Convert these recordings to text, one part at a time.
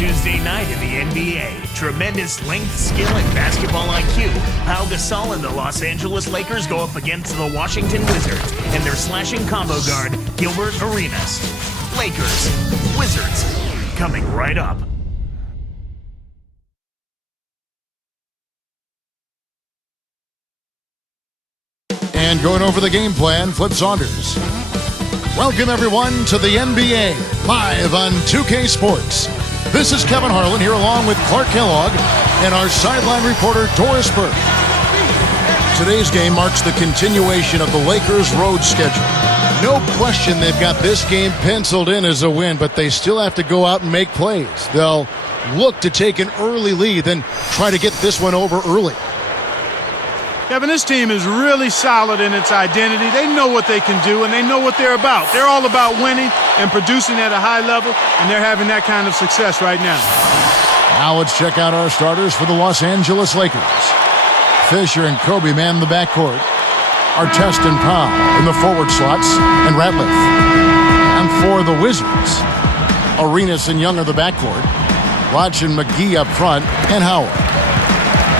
Tuesday night in the NBA. Tremendous length, skill, and basketball IQ. Pau Gasol and the Los Angeles Lakers go up against the Washington Wizards and their slashing combo guard, Gilbert Arenas. Lakers, Wizards, coming right up. And going over the game plan, Flip Saunders. Welcome, everyone, to the NBA, live on 2K Sports. This is Kevin Harlan here along with Clark Kellogg and our sideline reporter, Doris Burke. Today's game marks the continuation of the Lakers' road schedule. No question they've got this game penciled in as a win, but they still have to go out and make plays. They'll look to take an early lead, then try to get this one over early. Kevin, this team is really solid in its identity. They know what they can do, and they know what they're about. They're all about winning and producing at a high level, and they're having that kind of success right now. Now let's check out our starters for the Los Angeles Lakers. Fisher and Kobe man the backcourt. Artest and Powell in the forward slots, and Ratliff. And for the Wizards, Arenas and Young are the backcourt. Lodge and McGee up front, and Howard.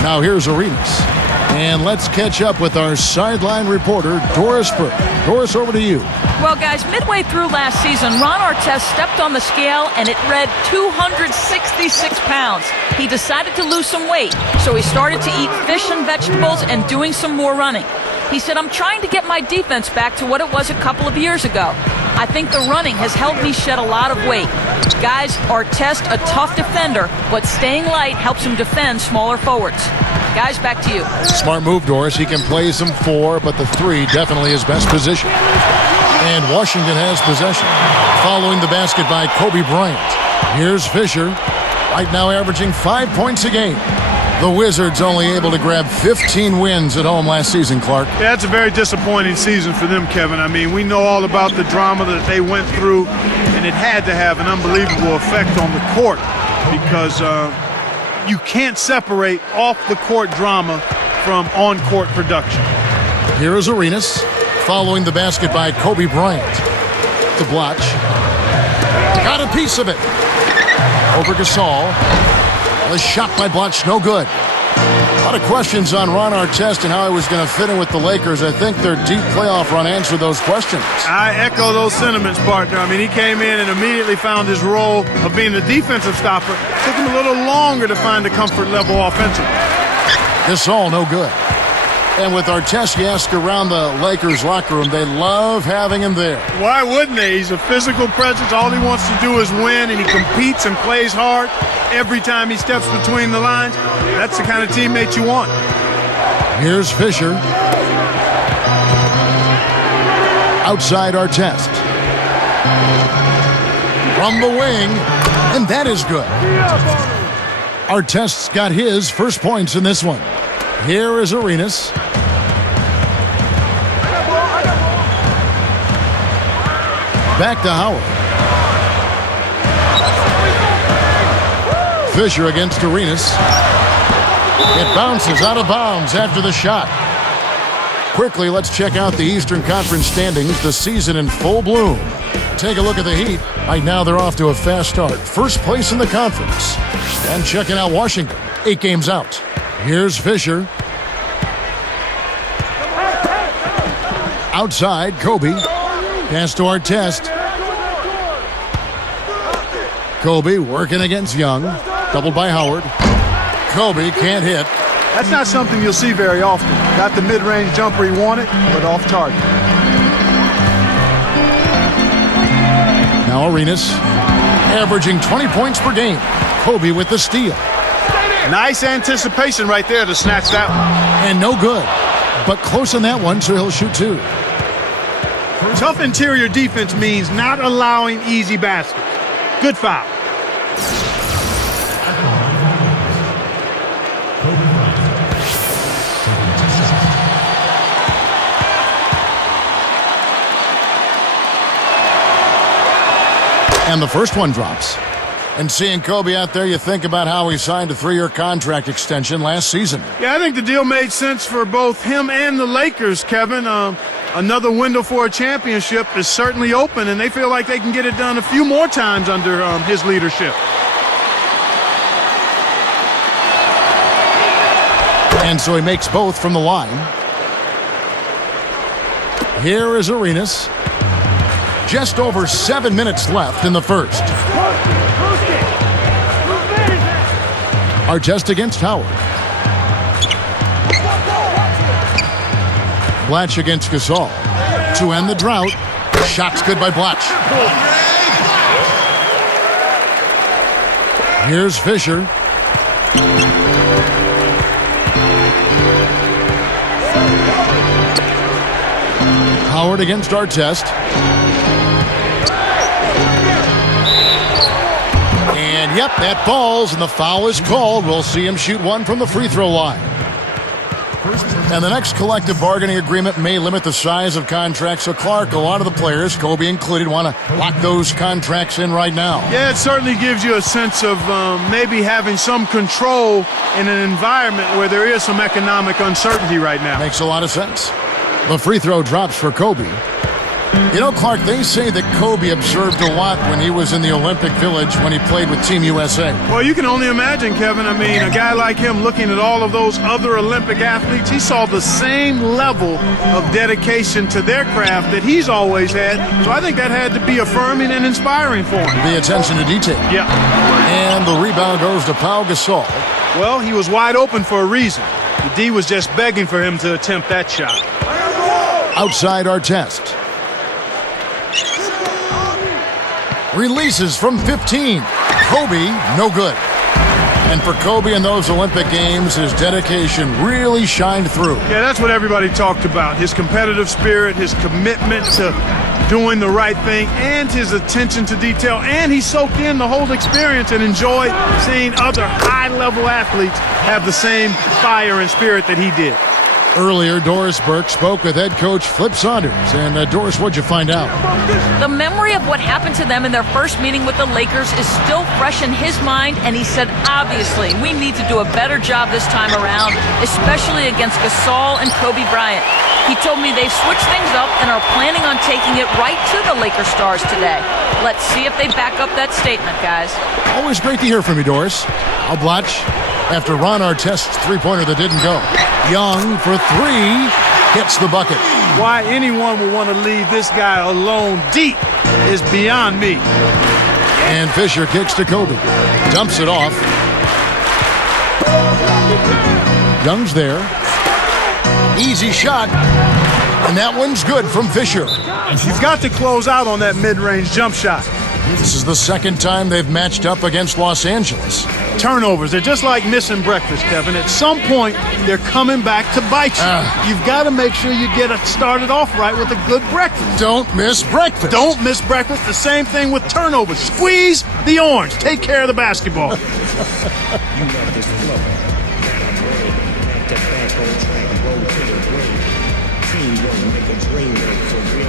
Now here's Arenas. And let's catch up with our sideline reporter, Doris Burke. Doris, over to you. Well, guys, midway through last season, Ron Artest stepped on the scale and it read 266 pounds. He decided to lose some weight, so he started to eat fish and vegetables and doing some more running. He said, I'm trying to get my defense back to what it was a couple of years ago. I think the running has helped me shed a lot of weight. Guys, Artest a tough defender, but staying light helps him defend smaller forwards. Guys, back to you. Smart move, Doris. He can play some 4, but the 3 definitely his best position. And Washington has possession. Following the basket by Kobe Bryant. Here's Fisher, right now averaging 5 points a game. The Wizards only able to grab 15 wins at home last season, Clark. Yeah, it's a very disappointing season for them, Kevin. I mean, we know all about the drama that they went through, and it had to have an unbelievable effect on the court because you can't separate off-the-court drama from on-court production. Here is Arenas, following the basket by Kobe Bryant. To Blotch. Got a piece of it. Over Gasol. The shot by Blotch, no good. A lot of questions on Ron Artest and how he was going to fit in with the Lakers. I think their deep playoff run answered those questions. I echo those sentiments, partner. I mean, he came in and immediately found his role of being the defensive stopper. Took him a little longer to find the comfort level offensively. Gasol, no good. And with Artest, you ask around the Lakers locker room, they love having him there. Why wouldn't they? He's a physical presence. All he wants to do is win, and he competes and plays hard every time he steps between the lines. That's the kind of teammate you want. Here's Fisher. Outside Artest. From the wing, and that is good. Artest's got his first points in this one. Here is Arenas. Back to Howard. Fisher against Arenas. It bounces out of bounds after the shot. Quickly, let's check out the Eastern Conference standings, the season in full bloom. Take a look at the Heat. Right now, they're off to a fast start. First place in the conference. And checking out Washington, 8 games out. Here's Fisher. Outside, Kobe. Pass to Artest. Kobe working against Young. Doubled by Howard. Kobe can't hit. That's not something you'll see very often. Got the mid-range jumper he wanted, but off target. Now Arenas, averaging 20 points per game. Kobe with the steal. Nice anticipation right there to snatch that one. And no good. But close on that one, so he'll shoot 2. Tough interior defense means not allowing easy baskets. Good foul. And the first one drops. And seeing Kobe out there, you think about how he signed a 3-year contract extension last season. Yeah, I think the deal made sense for both him and the Lakers, Kevin. Another window for a championship is certainly open, and they feel like they can get it done a few more times under his leadership. And so he makes both from the line. Here is Arenas. Just over 7 minutes left in the first. Artest against Howard. Blatch against Gasol. To end the drought. Shot's good by Blatch. Here's Fisher. Howard against Artest. And yep, that falls, and the foul is called. We'll see him shoot one from the free throw line. And the next collective bargaining agreement may limit the size of contracts. So, Clark, a lot of the players, Kobe included, want to lock those contracts in right now. Yeah, it certainly gives you a sense of maybe having some control in an environment where there is some economic uncertainty right now. Makes a lot of sense. The free throw drops for Kobe. You know, Clark, they say that Kobe observed a lot when he was in the Olympic Village when he played with Team USA. Well, you can only imagine, Kevin. I mean, a guy like him looking at all of those other Olympic athletes, he saw the same level of dedication to their craft that he's always had. So I think that had to be affirming and inspiring for him. The attention to detail. Yeah. And the rebound goes to Pau Gasol. Well, he was wide open for a reason. The D was just begging for him to attempt that shot. Outside Artest. Releases from 15. Kobe, no good. And for Kobe in those Olympic Games, his dedication really shined through. Yeah, that's what everybody talked about. His competitive spirit, his commitment to doing the right thing, and his attention to detail. And he soaked in the whole experience and enjoyed seeing other high-level athletes have the same fire and spirit that he did. Earlier, Doris Burke spoke with head coach Flip Saunders. And Doris, what'd you find out? The memory of what happened to them in their first meeting with the Lakers is still fresh in his mind, and he said, obviously, we need to do a better job this time around, especially against Gasol and Kobe Bryant. He told me they've switched things up and are planning on taking it right to the Laker stars today. Let's see if they back up that statement, guys. Always great to hear from you, Doris. I'll Blatch after Ron Artest's three-pointer that didn't go. Young for three, gets the bucket. Why anyone would want to leave this guy alone deep is beyond me. And Fisher kicks to Kobe. Dumps it off. Young's there. Easy shot. And that one's good from Fisher. You've got to close out on that mid-range jump shot. This is the second time they've matched up against Los Angeles. Turnovers, they're just like missing breakfast, Kevin. At some point, they're coming back to bite you. You've got to make sure you get it started off right with a good breakfast. Don't miss breakfast. Don't miss breakfast. The same thing with turnovers. Squeeze the orange. Take care of the basketball. You love this flow. Back to back on track, roll to the ring. Teamwork, make a dream work for real.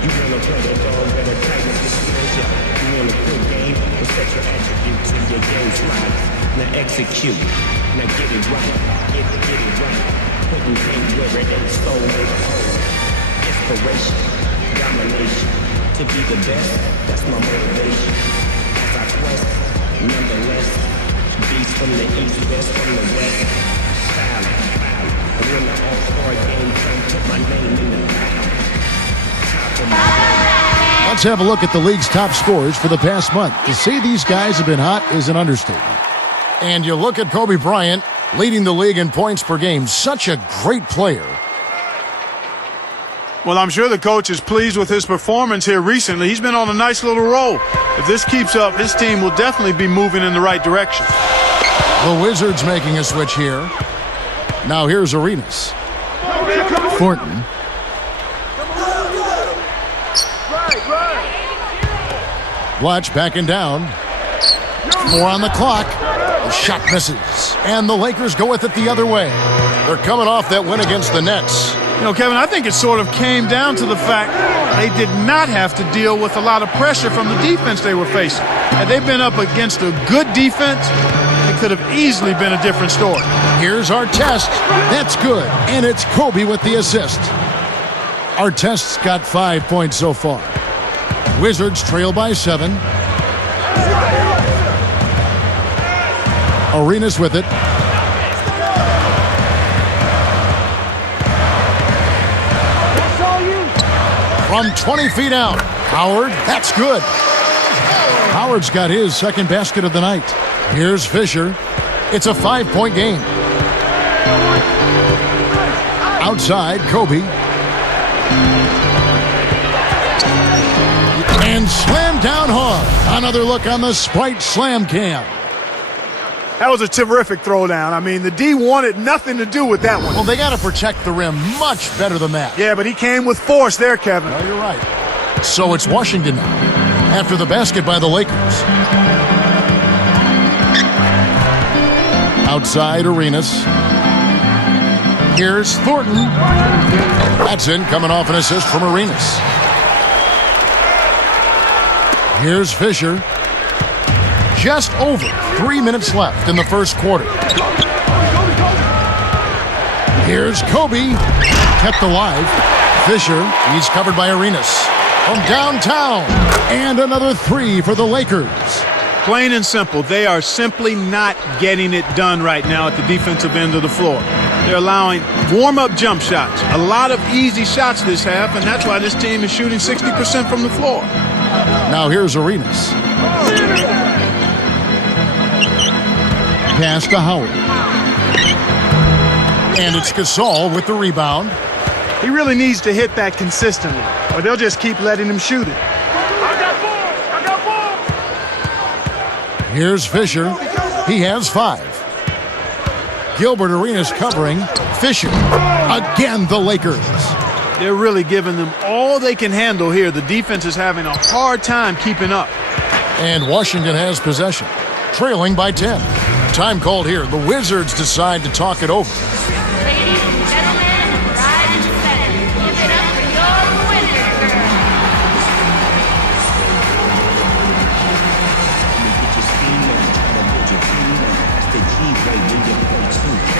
You wanna play the dog, better tighten the skills. You wanna quit game, but set your attributes in your game slide. Now execute, now get it right, get it right. Putting pain where it ain't, soul made a hole. Inspiration, domination. To be the best, that's my motivation. As I quest, nonetheless. Beats from the east, west from the west. Silent. When the all-star game come, put my name in the battle. Top of my Let's have a look at the league's top scorers for the past month. To say these guys have been hot is an understatement. And you look at Kobe Bryant, leading the league in points per game. Such a great player. Well, I'm sure the coach is pleased with his performance here recently. He's been on a nice little roll. If this keeps up, his team will definitely be moving in the right direction. The Wizards making a switch here. Now here's Arenas. Thornton. Blatch backing down. 4 on the clock. The shot misses. And the Lakers go with it the other way. They're coming off that win against the Nets. You know, Kevin, I think it sort of came down to the fact they did not have to deal with a lot of pressure from the defense they were facing. Had they been up against a good defense, it could have easily been a different story. Here's Artest. That's good. And it's Kobe with the assist. Artest's got 5 points so far. Wizards trail by 7. Arenas with it. from 20 feet out. Howard, that's good. Howard's got his second basket of the night. Here's Fisher. It's a 5-point game. Outside, Kobe. And slammed down hard. Another look on the Sprite Slam Cam. That was a terrific throwdown. I mean, the D wanted nothing to do with that one. Well, they got to protect the rim much better than that. Yeah, but he came with force there, Kevin. Well, you're right. So it's Washington now, after the basket by the Lakers. Outside, Arenas. Here's Thornton. That's in, coming off an assist from Arenas. Here's Fisher. Just over 3 minutes left in the first quarter. Here's Kobe. Kept alive. Fisher, he's covered by Arenas. From downtown. And another three for the Lakers. Plain and simple, they are simply not getting it done right now at the defensive end of the floor. They're allowing warm-up jump shots. A lot of easy shots this half, and that's why this team is shooting 60% from the floor. Now here's Arenas. Pass to Howard. And it's Gasol with the rebound. He really needs to hit that consistently, or they'll just keep letting him shoot it. Here's Fisher. He has 5. Gilbert Arenas covering. Fisher. Again, the Lakers. They're really giving them all they can handle here. The defense is having a hard time keeping up. And Washington has possession, trailing by 10. Time called here. The Wizards decide to talk it over. Ladies and gentlemen, rise and set. Give it up for your winner, girl. Get your steam up, try to build your team up. That's the G-way when you play 2K.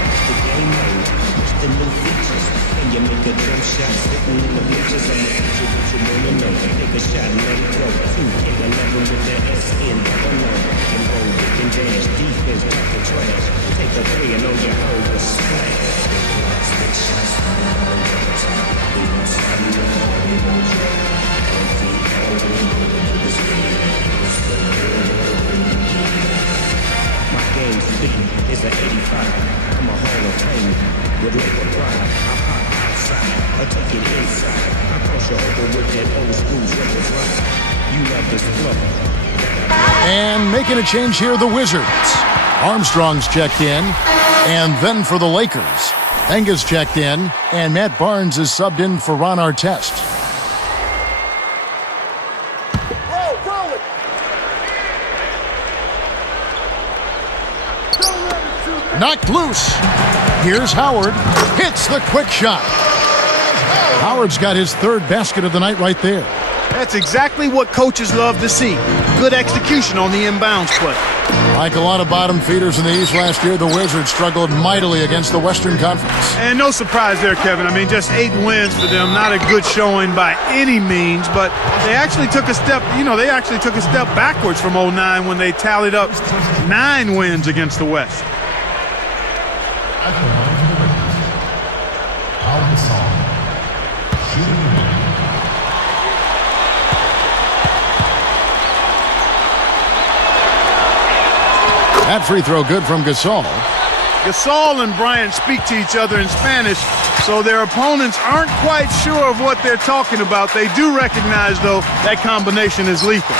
It's the game mode. What's the new features? Can you make a jump shot sitting in the bleachers? I'm gonna teach you what you wanna know. Take a shot and let it go. 2K11 with the S-N, double O. And go kick and dash, defense, talk the trash. Take a 3 and on your hold a splash. Switch shots, they won't stop you at all. They won't try. My game speed is an 85. I'm a Hall of Fame with Laker pride. I pop outside, I take it inside. I cross you over with that old school triple fly. You love this flow. And making a change here, the Wizards. Armstrong's checked in. And then for the Lakers, Enga's checked in. And Matt Barnes is subbed in for Ron Artest. Knocked loose. Here's Howard. Hits the quick shot. Howard's got his third basket of the night right there. That's exactly what coaches love to see. Good execution on the inbounds play. Like a lot of bottom feeders in the East last year, the Wizards struggled mightily against the Western Conference. And no surprise there, Kevin. I mean, just 8 wins for them. Not a good showing by any means, but they actually took a step, backwards from 09 when they tallied up 9 wins against the West. That free throw good from Gasol. Gasol and Bryant speak to each other in Spanish, so their opponents aren't quite sure of what they're talking about. They do recognize, though, that combination is lethal.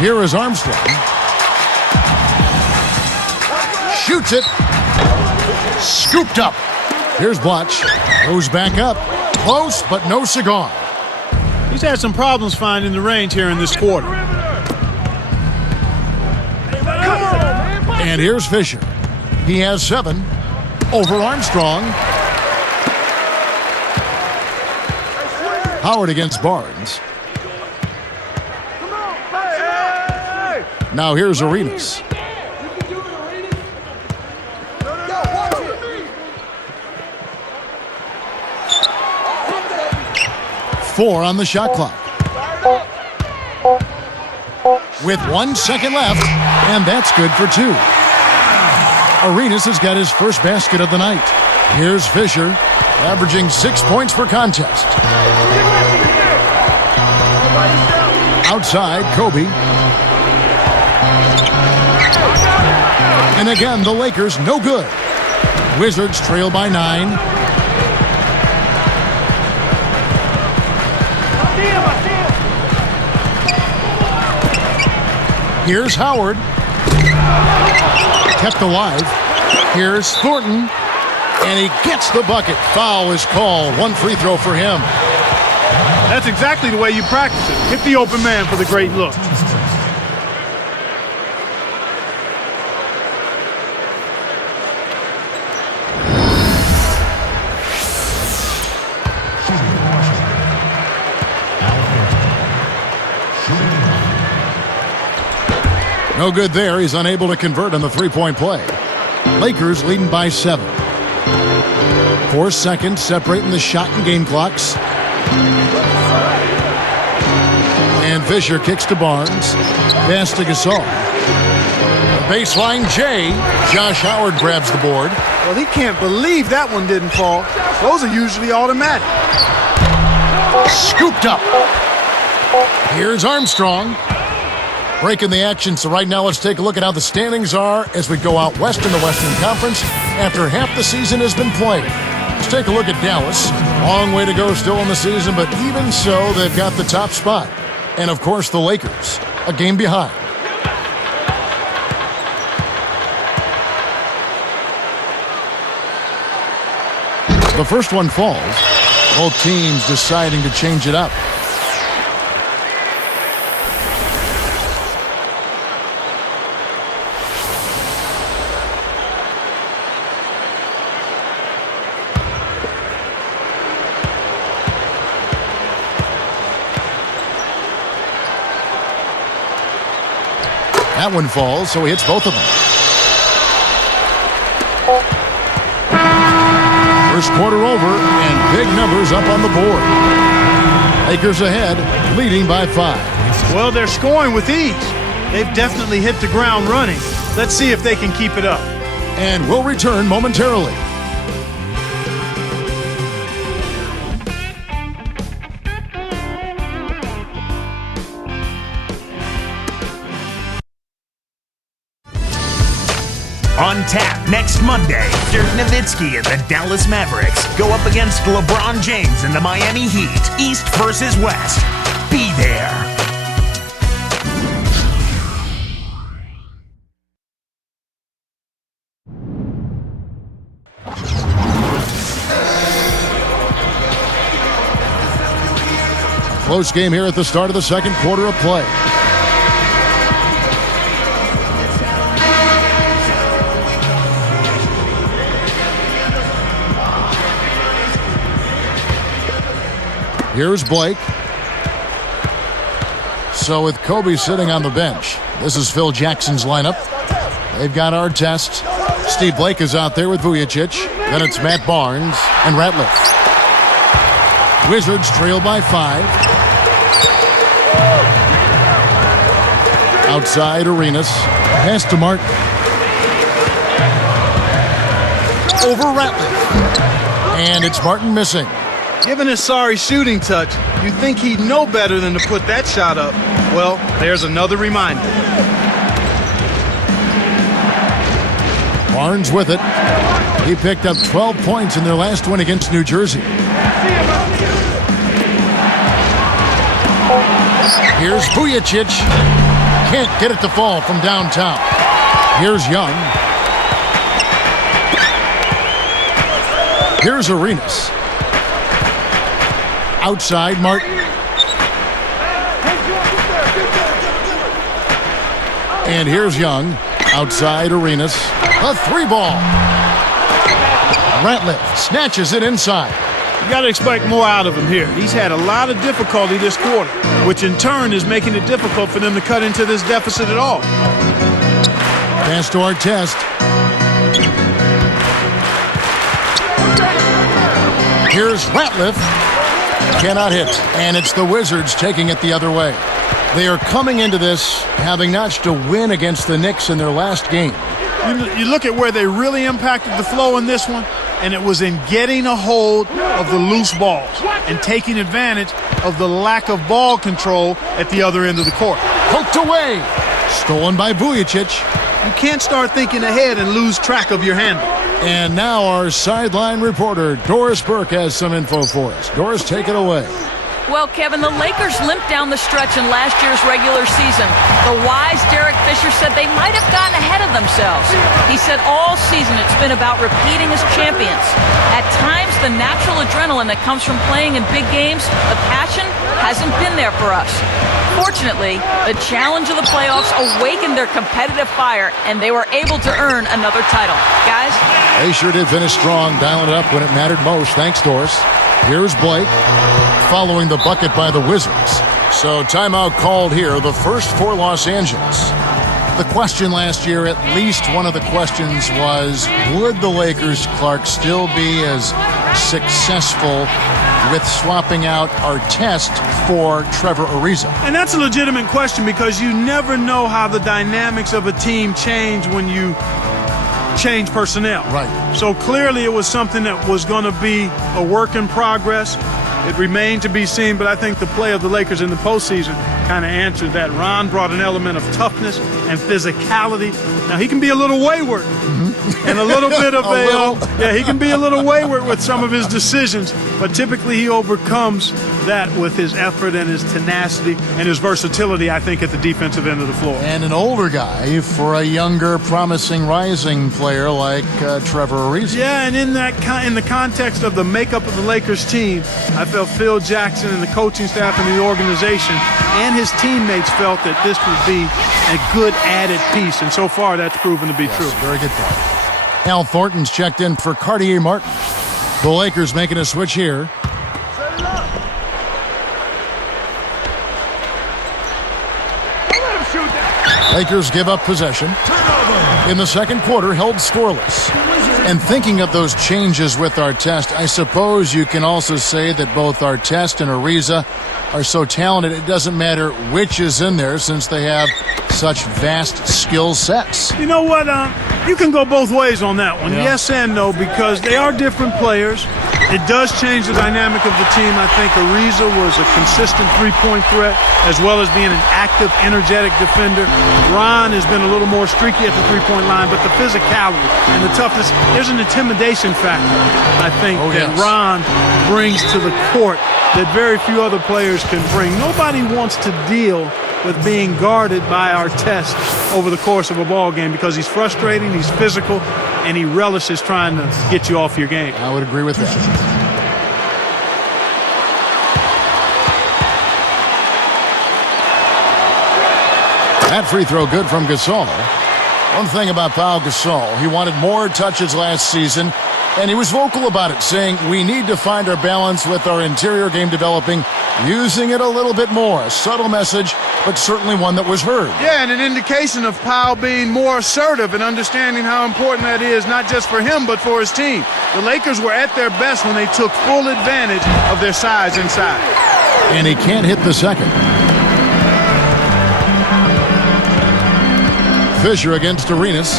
Here is Armstrong. Shoots it. Scooped up. Here's Blatch. Goes back up. Close, but no cigar. He's had some problems finding the range here in this quarter. And here's Fisher. He has 7 over Armstrong. Howard against Barnes. Now here's Arenas. Four on the shot clock. With 1 second left, and that's good for 2. Arenas has got his first basket of the night. Here's Fisher, averaging 6 points per contest. Outside, Kobe. And again, the Lakers no good. Wizards trail by 9. Here's Howard. Kept alive. Here's Thornton. And he gets the bucket. Foul is called. One free throw for him. That's exactly the way you practice it. Hit the open man for the great look. No good there. He's unable to convert on the three-point play. Lakers leading by 7. 4 seconds separating the shot and game clocks. And Fisher kicks to Barnes. Pass to Gasol. Baseline J. Josh Howard grabs the board. Well, he can't believe that one didn't fall. Those are usually automatic. Scooped up. Here's Armstrong. Breaking the action, so right now let's take a look at how the standings are as we go out west in the Western Conference after half the season has been played. Let's take a look at Dallas. Long way to go still in the season, but even so, they've got the top spot. And of course, the Lakers, a game behind. The first one falls. Both teams deciding to change it up. That one falls, so he hits both of them. First quarter over, and big numbers up on the board. Lakers ahead, leading by 5. Well, they're scoring with ease. They've definitely hit the ground running. Let's see if they can keep it up. And we'll return momentarily. On tap next Monday, Dirk Nowitzki and the Dallas Mavericks go up against LeBron James and the Miami Heat, East versus West. Be there. Close game here at the start of the second quarter of play. Here's Blake. So with Kobe sitting on the bench, this is Phil Jackson's lineup. They've got Artest. Steve Blake is out there with Vujicic. Then it's Matt Barnes and Ratliff. Wizards trail by 5. Outside, Arenas. Pass to Martin. Over Ratliff. And it's Martin missing. Given his sorry shooting touch, you'd think he'd know better than to put that shot up. Well, there's another reminder. Barnes with it. He picked up 12 points in their last win against New Jersey. Here's Vujicic. Can't get it to fall from downtown. Here's Young. Here's Arenas. Outside, Martin. And here's Young. Outside, Arenas. A 3-ball. Ratliff snatches it inside. You got to expect more out of him here. He's had a lot of difficulty this quarter, which in turn is making it difficult for them to cut into this deficit at all. Pass to Artest. Here's Ratliff. Cannot hit, and it's the Wizards taking it the other way. They are coming into this having notched a win against the Knicks in their last game. You look at where they really impacted the flow in this one, and it was in getting a hold of the loose balls and taking advantage of the lack of ball control at the other end of the court. Poked away. Stolen by Vujicic. You can't start thinking ahead and lose track of your handle. And now our sideline reporter, Doris Burke, has some info for us. Doris, take it away. Well, Kevin, the Lakers limped down the stretch in last year's regular season. The wise Derek Fisher said they might have gotten ahead of themselves. He said all season it's been about repeating as champions. At times, the natural adrenaline that comes from playing in big games, the passion, hasn't been there for us. Fortunately, the challenge of the playoffs awakened their competitive fire, and they were able to earn another title. Guys? They sure did finish strong, dialing it up when it mattered most. Thanks, Doris. Here's Blake, following the bucket by the Wizards. So timeout called here, the first for Los Angeles. The question last year, at least one of the questions was, would the Lakers, Clark, still be as successful with swapping out Artest for Trevor Ariza? And that's a legitimate question because you never know how the dynamics of a team change when you change personnel. Right. So clearly it was something that was going to be a work in progress. It remained to be seen, but I think the play of the Lakers in the postseason kind of answered that. Ron brought an element of toughness and physicality. Now, he can be a little wayward and a little bit of he can be a little wayward with some of his decisions, but typically he overcomes that with his effort and his tenacity and his versatility, I think, at the defensive end of the floor. And an older guy for a younger, promising, rising player like Trevor Ariza. Yeah, and in the context of the makeup of the Lakers team, I felt Phil Jackson and the coaching staff and the organization and his teammates felt that this would be a good added piece, and so far that's proven to be true. Very good point. Al Thornton's checked in for Cartier Martin. The Lakers making a switch here. Lakers give up possession. In the second quarter, held scoreless. And thinking of those changes with Artest, I suppose you can also say that both Artest and Ariza are so talented, it doesn't matter which is in there since they have such vast skill sets. You know what? You can go both ways on that one. Yeah. Yes and no, because they are different players. It does change the dynamic of the team. I think Ariza was a consistent three-point threat as well as being an active, energetic defender. Ron has been a little more streaky at the three-point line, but the physicality and the toughness, there's an intimidation factor, I think, that Ron brings to the court that very few other players can bring. Nobody wants to deal with being guarded by Artest over the course of a ball game because he's frustrating, he's physical, and he relishes trying to get you off your game. I would agree with that. That free throw good from Gasol. One thing about Pau Gasol, he wanted more touches last season, and he was vocal about it, saying we need to find our balance with our interior game developing, using it a little bit more. A subtle message, but certainly one that was heard. Yeah, and an indication of Pau being more assertive and understanding how important that is, not just for him, but for his team. The Lakers were at their best when they took full advantage of their size inside. And he can't hit the second. Fisher against Arenas.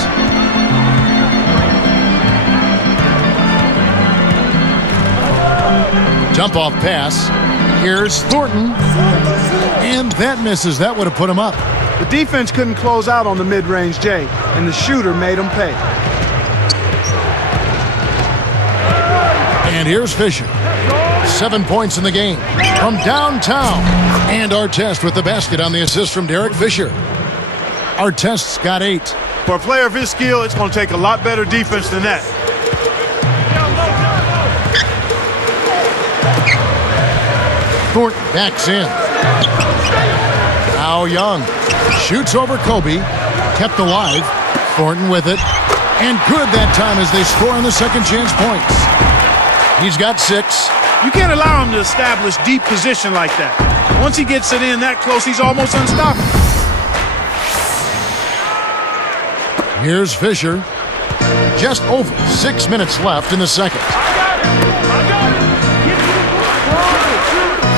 Jump-off pass. Here's Thornton. And that misses. That would have put him up. The defense couldn't close out on the mid-range J, and the shooter made him pay. And here's Fisher. 7 points in the game from downtown. And Artest with the basket on the assist from Derek Fisher. Artest's got 8. For a player of his skill, it's going to take a lot better defense than that. Thornton backs in. Now Young shoots over Kobe. Kept alive. Thornton with it. And good that time as they score on the second chance points. He's got 6. You can't allow him to establish deep position like that. Once he gets it in that close, he's almost unstoppable. Here's Fisher. Just over 6 minutes left in the second.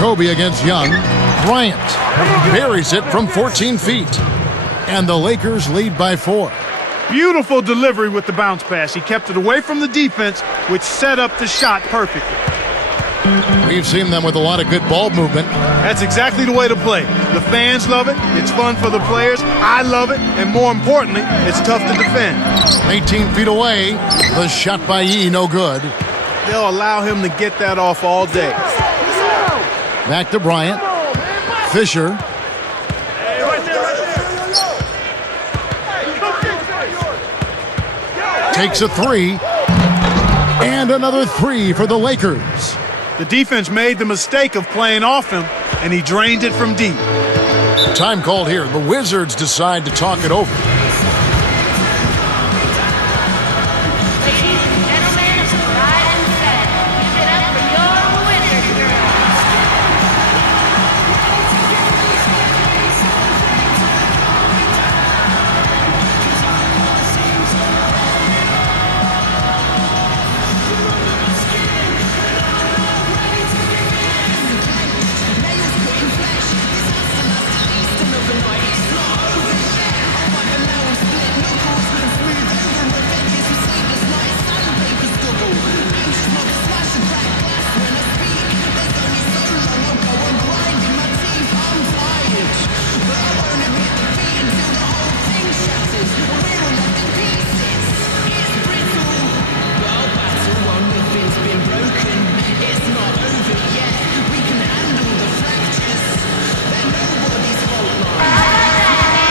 Kobe against Young. Bryant buries it from 14 feet. And the Lakers lead by 4. Beautiful delivery with the bounce pass. He kept it away from the defense, which set up the shot perfectly. We've seen them with a lot of good ball movement. That's exactly the way to play. The fans love it. It's fun for the players. I love it. And more importantly, it's tough to defend. 18 feet away. The shot by Yee, no good. They'll allow him to get that off all day. Back to Bryant. Fisher. Takes a 3. And another 3 for the Lakers. The defense made the mistake of playing off him, and he drained it from deep. Time called here. The Wizards decide to talk it over. Ladies and gentlemen, rise and set. Give it up for your Wizard girls.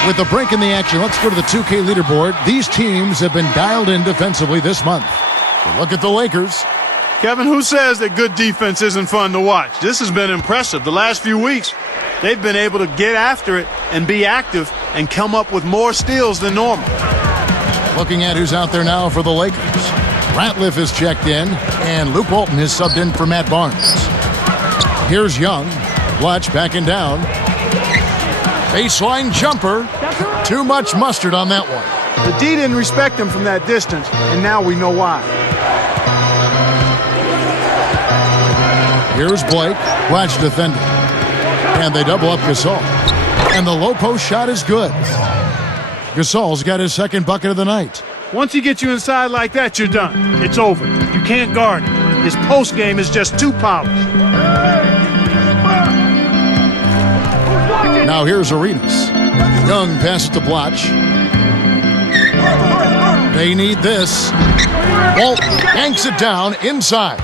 With the break in the action, let's go to the 2K leaderboard. These teams have been dialed in defensively this month. Look at the Lakers. Kevin, who says that good defense isn't fun to watch? This has been impressive. The last few weeks, they've been able to get after it and be active and come up with more steals than normal. Looking at who's out there now for the Lakers. Ratliff is checked in, and Luke Walton is subbed in for Matt Barnes. Here's Young. Watch backing down. Baseline jumper. Too much mustard on that one. The D didn't respect him from that distance, and now we know why. Here's Blake. Watch defending. And they double up Gasol. And the low post shot is good. Gasol's got his second bucket of the night. Once he gets you inside like that, you're done. It's over. You can't guard him. His post game is just too polished. Now here's Arenas. Young passes to Blotch. They need this. Walton yanks it down inside.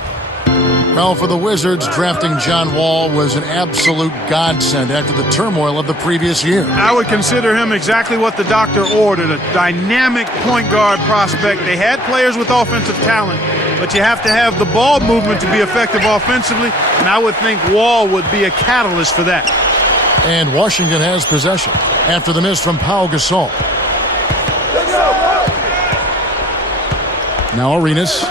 Well, for the Wizards, drafting John Wall was an absolute godsend after the turmoil of the previous year. I would consider him exactly what the doctor ordered, a dynamic point guard prospect. They had players with offensive talent, but you have to have the ball movement to be effective offensively, and I would think Wall would be a catalyst for that. And Washington has possession after the miss from Pau Gasol. Now Arenas.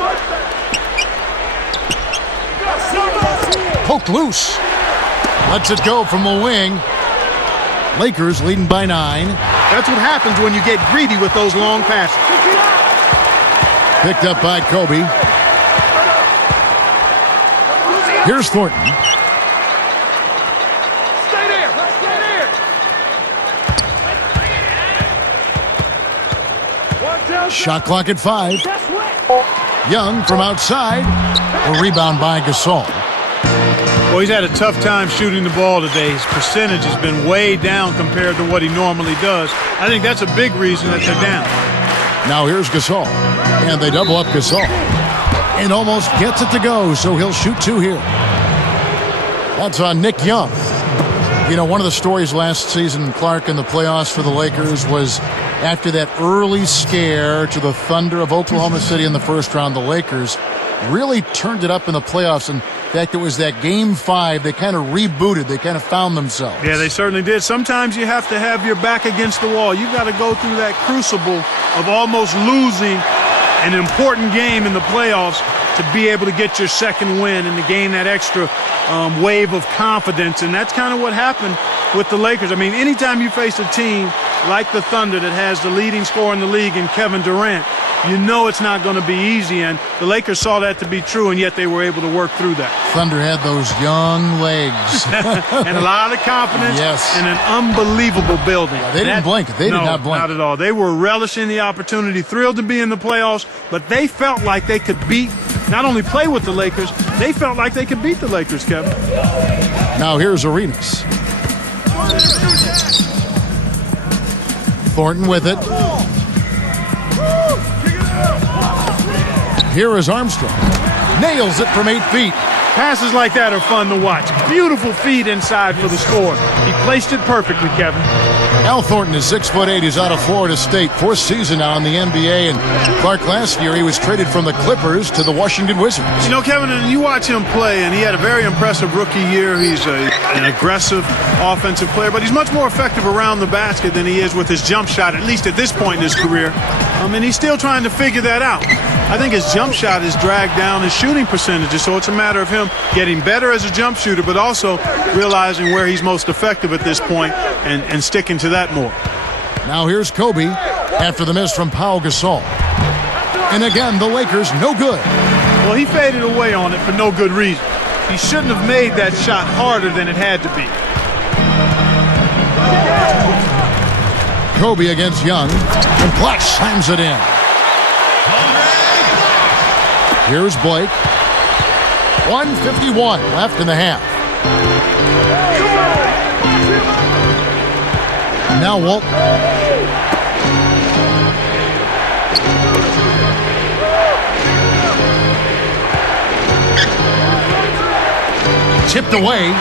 Poked loose. Lets it go from the wing. Lakers leading by 9. That's what happens when you get greedy with those long passes. Picked up by Kobe. Here's Thornton. Shot clock at 5. Young from outside. A rebound by Gasol. Well, he's had a tough time shooting the ball today. His percentage has been way down compared to what he normally does. I think that's a big reason that they're down. Now here's Gasol. And they double up Gasol. And almost gets it to go, so he'll shoot 2 here. That's on Nick Young. You know, one of the stories last season, Clark, in the playoffs for the Lakers was after that early scare to the Thunder of Oklahoma City in the first round, the Lakers really turned it up in the playoffs. In fact, it was that Game 5 they kind of rebooted. They kind of found themselves. Yeah, they certainly did. Sometimes you have to have your back against the wall. You've got to go through that crucible of almost losing an important game in the playoffs to be able to get your second win and to gain that extra wave of confidence. And that's kind of what happened with the Lakers. I mean, anytime you face a team like the Thunder that has the leading scorer in the league in Kevin Durant, you know it's not going to be easy, and the Lakers saw that to be true, and yet they were able to work through that. Thunder had those young legs. And a lot of confidence. Yes. And an unbelievable building. They didn't blink. They did not blink. Not at all. They were relishing the opportunity, thrilled to be in the playoffs, but they felt like they could not only play with the Lakers, they felt like they could beat the Lakers, Kevin. Now here's Arenas. Thornton with it. Here is Armstrong. Nails it from 8 feet. Passes like that are fun to watch. Beautiful feed inside for the score. He placed it perfectly, Kevin. Al Thornton is 6'8". He's out of Florida State. 4th season now in the NBA. And Clark, last year he was traded from the Clippers to the Washington Wizards. You know, Kevin, and you watch him play, and he had a very impressive rookie year. He's an aggressive offensive player, but he's much more effective around the basket than he is with his jump shot, at least at this point in his career. And he's still trying to figure that out. I think his jump shot has dragged down his shooting percentages, so it's a matter of him getting better as a jump shooter, but also realizing where he's most effective at this point and sticking to that more. Now here's Kobe after the miss from Pau Gasol. And again, the Lakers no good. Well, he faded away on it for no good reason. He shouldn't have made that shot harder than it had to be. Kobe against Young, and Black slams it in. Here's Blake. 1:51 left in the half. Now Walton. Tipped away.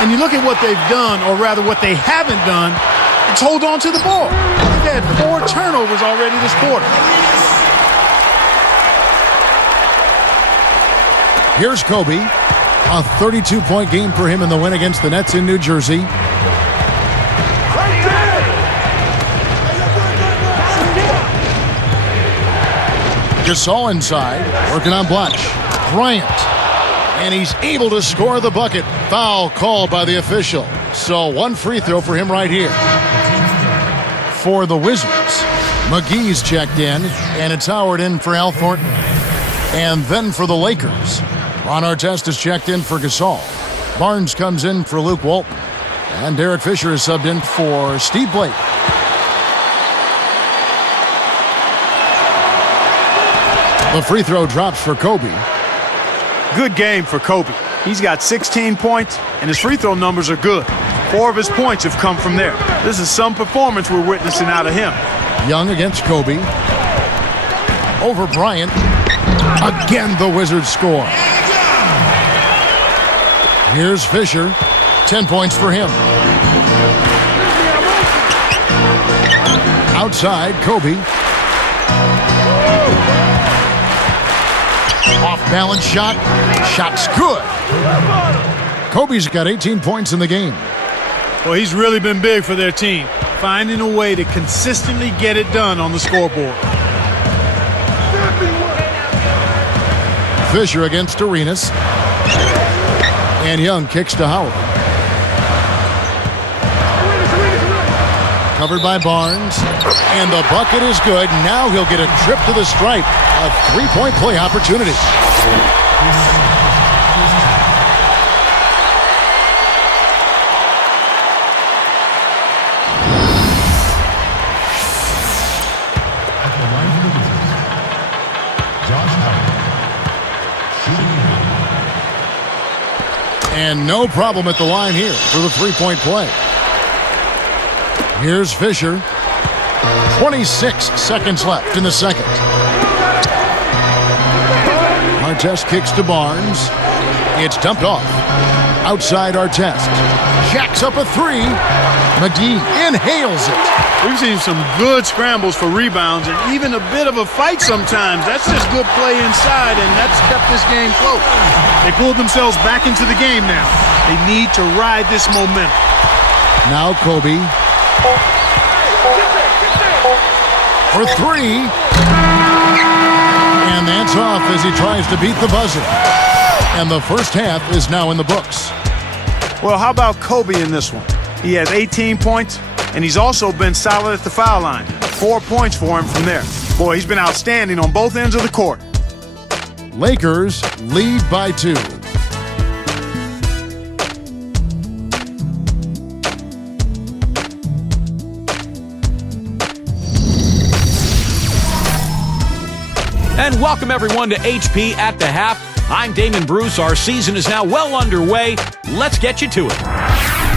And you look at what they've done, or rather what they haven't done, it's hold on to the ball. They've had 4 turnovers already this quarter. Here's Kobe. A 32-point game for him in the win against the Nets in New Jersey. Gasol inside, working on Blatch. Bryant. And he's able to score the bucket. Foul called by the official. So 1 free throw for him right here. For the Wizards, McGee's checked in, and it's Howard in for Al Thornton. And then for the Lakers, Ron Artest is checked in for Gasol. Barnes comes in for Luke Walton. And Derek Fisher is subbed in for Steve Blake. The free throw drops for Kobe. Good game for Kobe. He's got 16 points, and his free throw numbers are good. 4 of his points have come from there. This is some performance we're witnessing out of him. Young against Kobe. Over Bryant. Again, the Wizards score. Here's Fisher. 10 points for him. Outside, Kobe. Off-balance shot. Shot's good. Kobe's got 18 points in the game. Well, he's really been big for their team, finding a way to consistently get it done on the scoreboard. Fisher against Arenas. And Young kicks to Howard. Covered by Barnes. And the bucket is good. Now he'll get a trip to the stripe. A 3-point play opportunity. And no problem at the line here for the 3-point play. Here's Fisher. 26 seconds left in the second. Artest kicks to Barnes. It's dumped off. Outside Artest. Jacks up a 3. McGee inhales it. We've seen some good scrambles for rebounds and even a bit of a fight sometimes. That's just good play inside, and that's kept this game close. They pulled themselves back into the game now. They need to ride this momentum. Now Kobe. For 3. And that's off as he tries to beat the buzzer. And the first half is now in the books. Well, how about Kobe in this one? He has 18 points, and he's also been solid at the foul line. 4 points for him from there. Boy, he's been outstanding on both ends of the court. Lakers lead by 2. And welcome everyone to HP at the Half. I'm Damon Bruce. Our season is now well underway. Let's get you to it.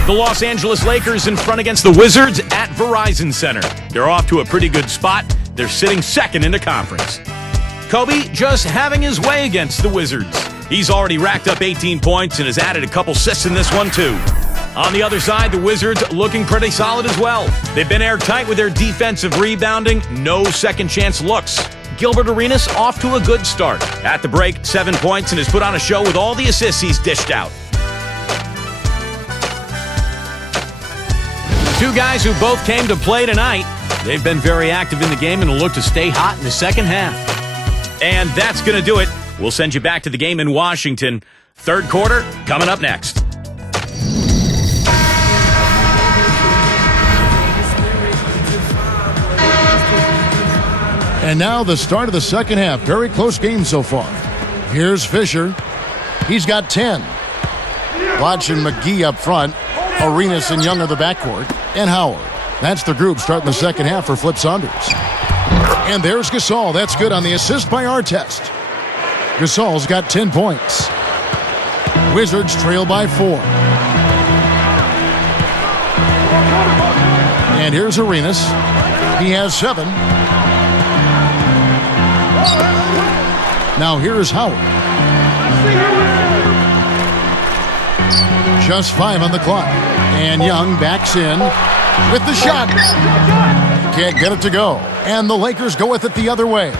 The Los Angeles Lakers in front against the Wizards at Verizon Center. They're off to a pretty good spot. They're sitting second in the conference. Kobe just having his way against the Wizards. He's already racked up 18 points and has added a couple assists in this one too. On the other side, the Wizards looking pretty solid as well. They've been airtight with their defensive rebounding. No second chance looks. Gilbert Arenas off to a good start. At the break, 7 points and has put on a show with all the assists he's dished out. Two guys who both came to play tonight. They've been very active in the game and will look to stay hot in the second half. And that's going to do it. We'll send you back to the game in Washington. Third quarter coming up next. And now the start of the second half. Very close game so far. Here's Fisher. He's got 10. Watching McGee up front. Arenas and Young are the backcourt. And Howard. That's the group starting the second half for Flip Saunders. And there's Gasol. That's good on the assist by Artest. Gasol's got 10 points. Wizards trail by 4. And here's Arenas. He has 7. Now here's Howard. Just 5 on the clock. And Young backs in with the shot. Can't get it to go. And the Lakers go with it the other way.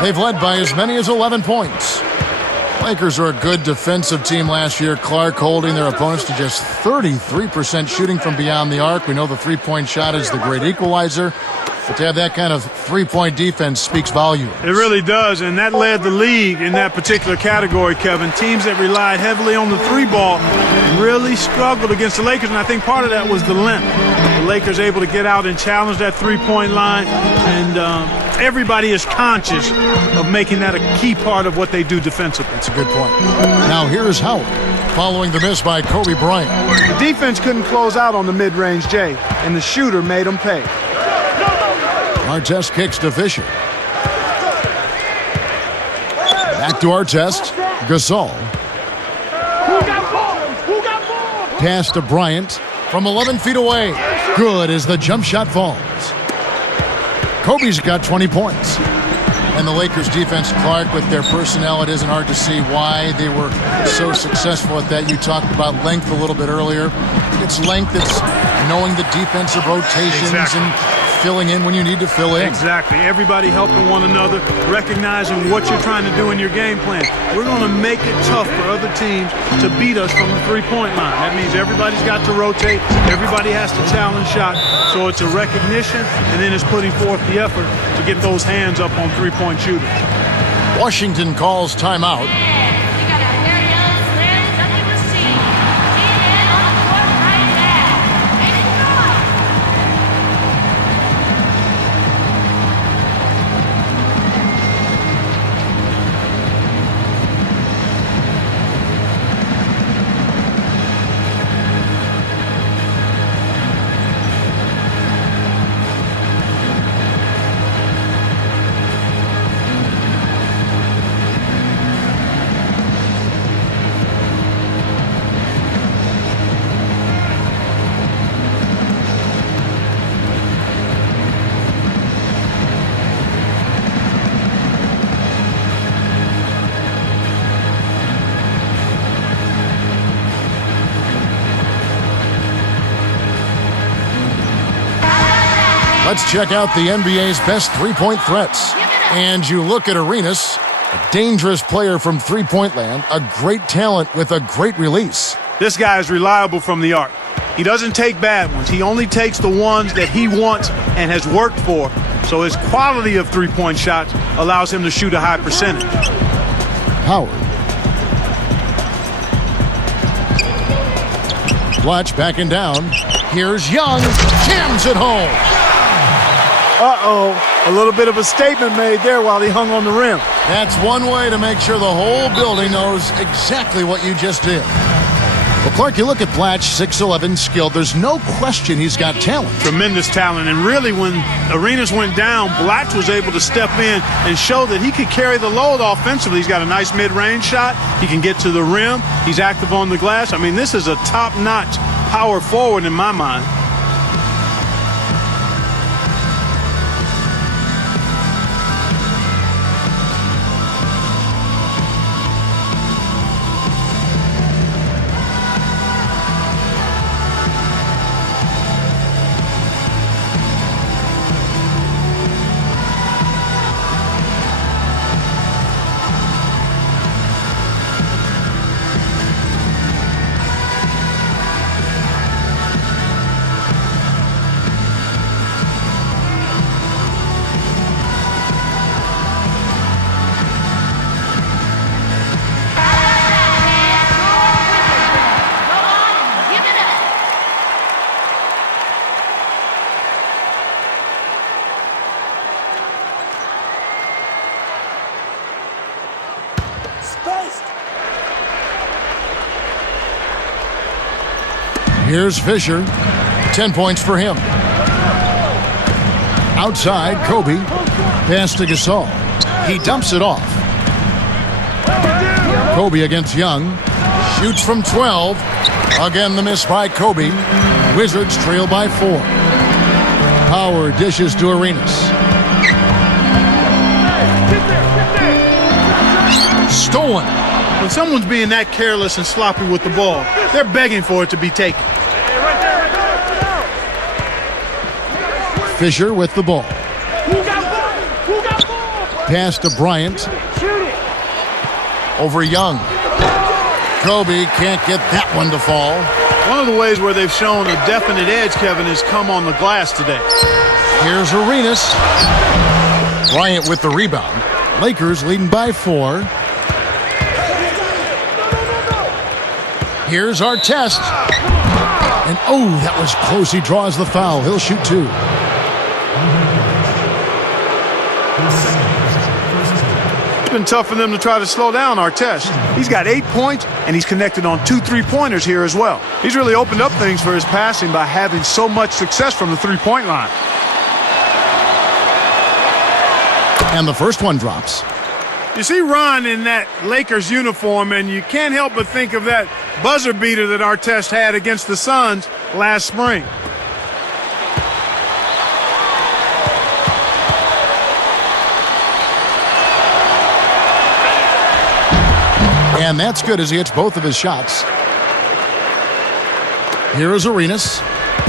They've led by as many as 11 points. Lakers are a good defensive team last year. Clark holding their opponents to just 33% shooting from beyond the arc. We know the three-point shot is the great equalizer. But to have that kind of three-point defense speaks volumes. It really does, and that led the league in that particular category, Kevin. Teams that relied heavily on the three ball really struggled against the Lakers, and I think part of that was the length. The Lakers able to get out and challenge that three-point line, and everybody is conscious of making that a key part of what they do defensively. That's a good point. Now here's Howard, following the miss by Kobe Bryant. The defense couldn't close out on the mid-range J, and the shooter made them pay. Artest kicks to Fisher. Back to Artest. Gasol. Pass to Bryant from 11 feet away. Good as the jump shot falls. Kobe's got 20 points. And the Lakers defense, Clark, with their personnel, it isn't hard to see why they were so successful at that. You talked about length a little bit earlier. It's length, it's knowing the defensive rotations and filling in when you need to fill in. Exactly. Everybody helping one another, recognizing what you're trying to do in your game plan. We're going to make it tough for other teams to beat us from the three-point line. That means everybody's got to rotate. Everybody has to challenge shot. So it's a recognition, and then it's putting forth the effort to get those hands up on three-point shooters. Washington calls timeout. Let's check out the NBA's best three-point threats. And you look at Arenas, a dangerous player from three-point land, a great talent with a great release. This guy is reliable from the arc. He doesn't take bad ones. He only takes the ones that he wants and has worked for. So his quality of three-point shots allows him to shoot a high percentage. Howard. Watch backing down. Here's Young. Jams it home. Uh-oh, a little bit of a statement made there while he hung on the rim. That's one way to make sure the whole building knows exactly what you just did. Well, Clark, you look at Blatch, 6'11", skilled. There's no question he's got talent. Tremendous talent. And really, when Arenas went down, Blatch was able to step in and show that he could carry the load offensively. He's got a nice mid-range shot. He can get to the rim. He's active on the glass. I mean, this is a top-notch power forward in my mind. Here's Fisher. 10 points for him. Outside, Kobe. Pass to Gasol. He dumps it off. Kobe against Young. Shoots from 12. Again, the miss by Kobe. Wizards trail by 4. Power dishes to Arenas. Stolen. When someone's being that careless and sloppy with the ball, they're begging for it to be taken. Fisher with the ball. Pass to Bryant. Over Young. Kobe can't get that one to fall. One of the ways where they've shown a definite edge, Kevin, has come on the glass today. Here's Arenas. Bryant with the rebound. Lakers leading by 4. Here's Artest. And oh, that was close. He draws the foul. He'll shoot 2. It's been tough for them to try to slow down Artest. He's got 8 points, and he's connected on 2 3-pointers here as well. He's really opened up things for his passing by having so much success from the 3-point line. And the first one drops. You see Ron in that Lakers uniform, and you can't help but think of that buzzer beater that Artest had against the Suns last spring. And that's good as he hits both of his shots. Here is Arenas.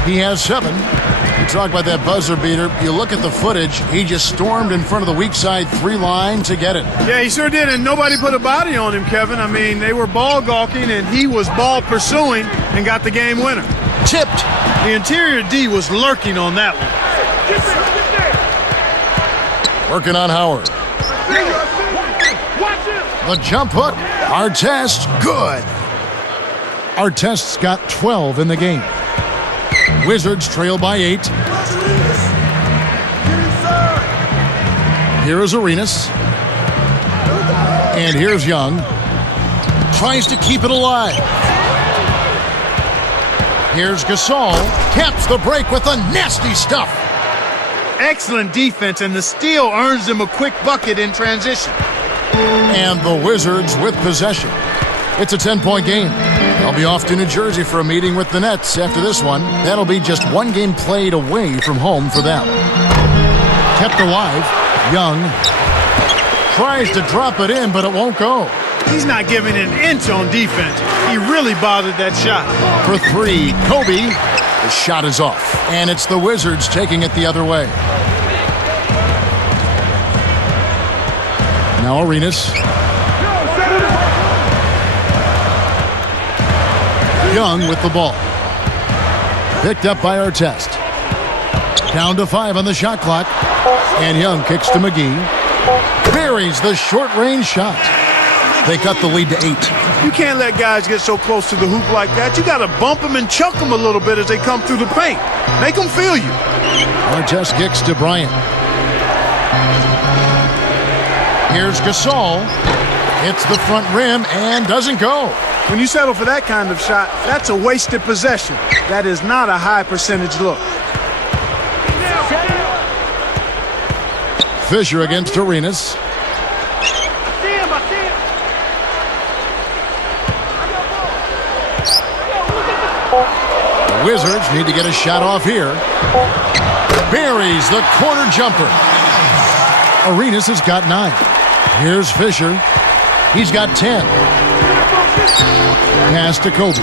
He has 7. You talk about that buzzer beater. You look at the footage. He just stormed in front of the weak side 3 line to get it. Yeah, he sure did, and nobody put a body on him, Kevin. I mean, they were ball gawking, and he was ball pursuing and got the game winner. Tipped. The interior D was lurking on that one. Working on Howard. The jump hook. Artest, good. Artest's got 12 in the game. Wizards trail by 8. Here is Arenas. And here's Young. Tries to keep it alive. Here's Gasol. Caps the break with the nasty stuff. Excellent defense, and the steal earns them a quick bucket in transition. And the Wizards with possession. It's a 10-point game. They'll be off to New Jersey for a meeting with the Nets after this one. That'll be just 1 game played away from home for them. Kept alive. Young tries to drop it in, but it won't go. He's not giving an inch on defense. He really bothered that shot. For 3, Kobe. The shot is off. And it's the Wizards taking it the other way. Now Arenas. Young with the ball. Picked up by Artest. Down to 5 on the shot clock. And Young kicks to McGee. Buries the short-range shot. They cut the lead to 8. You can't let guys get so close to the hoop like that. You got to bump them and chuck them a little bit as they come through the paint. Make them feel you. Artest kicks to Bryant. Here's Gasol. Hits the front rim and doesn't go. When you settle for that kind of shot, that's a wasted possession. That is not a high percentage look. Fisher against Arenas. The Wizards need to get a shot off here. Buries the corner jumper. Arenas has got 9. Here's Fisher. He's got 10. Pass to Kobe.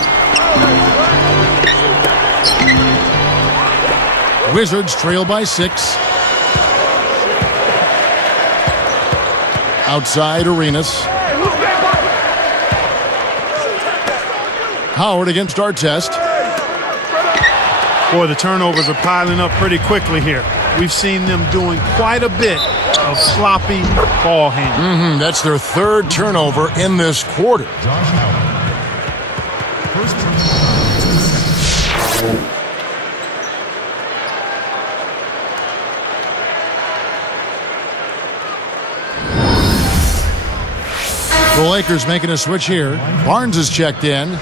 Wizards trail by 6. Outside Arenas. Howard against Artest. Boy, the turnovers are piling up pretty quickly here. We've seen them doing quite a bit of sloppy ball handling. That's their 3rd turnover in this quarter. The Lakers making a switch here. Barnes is checked in.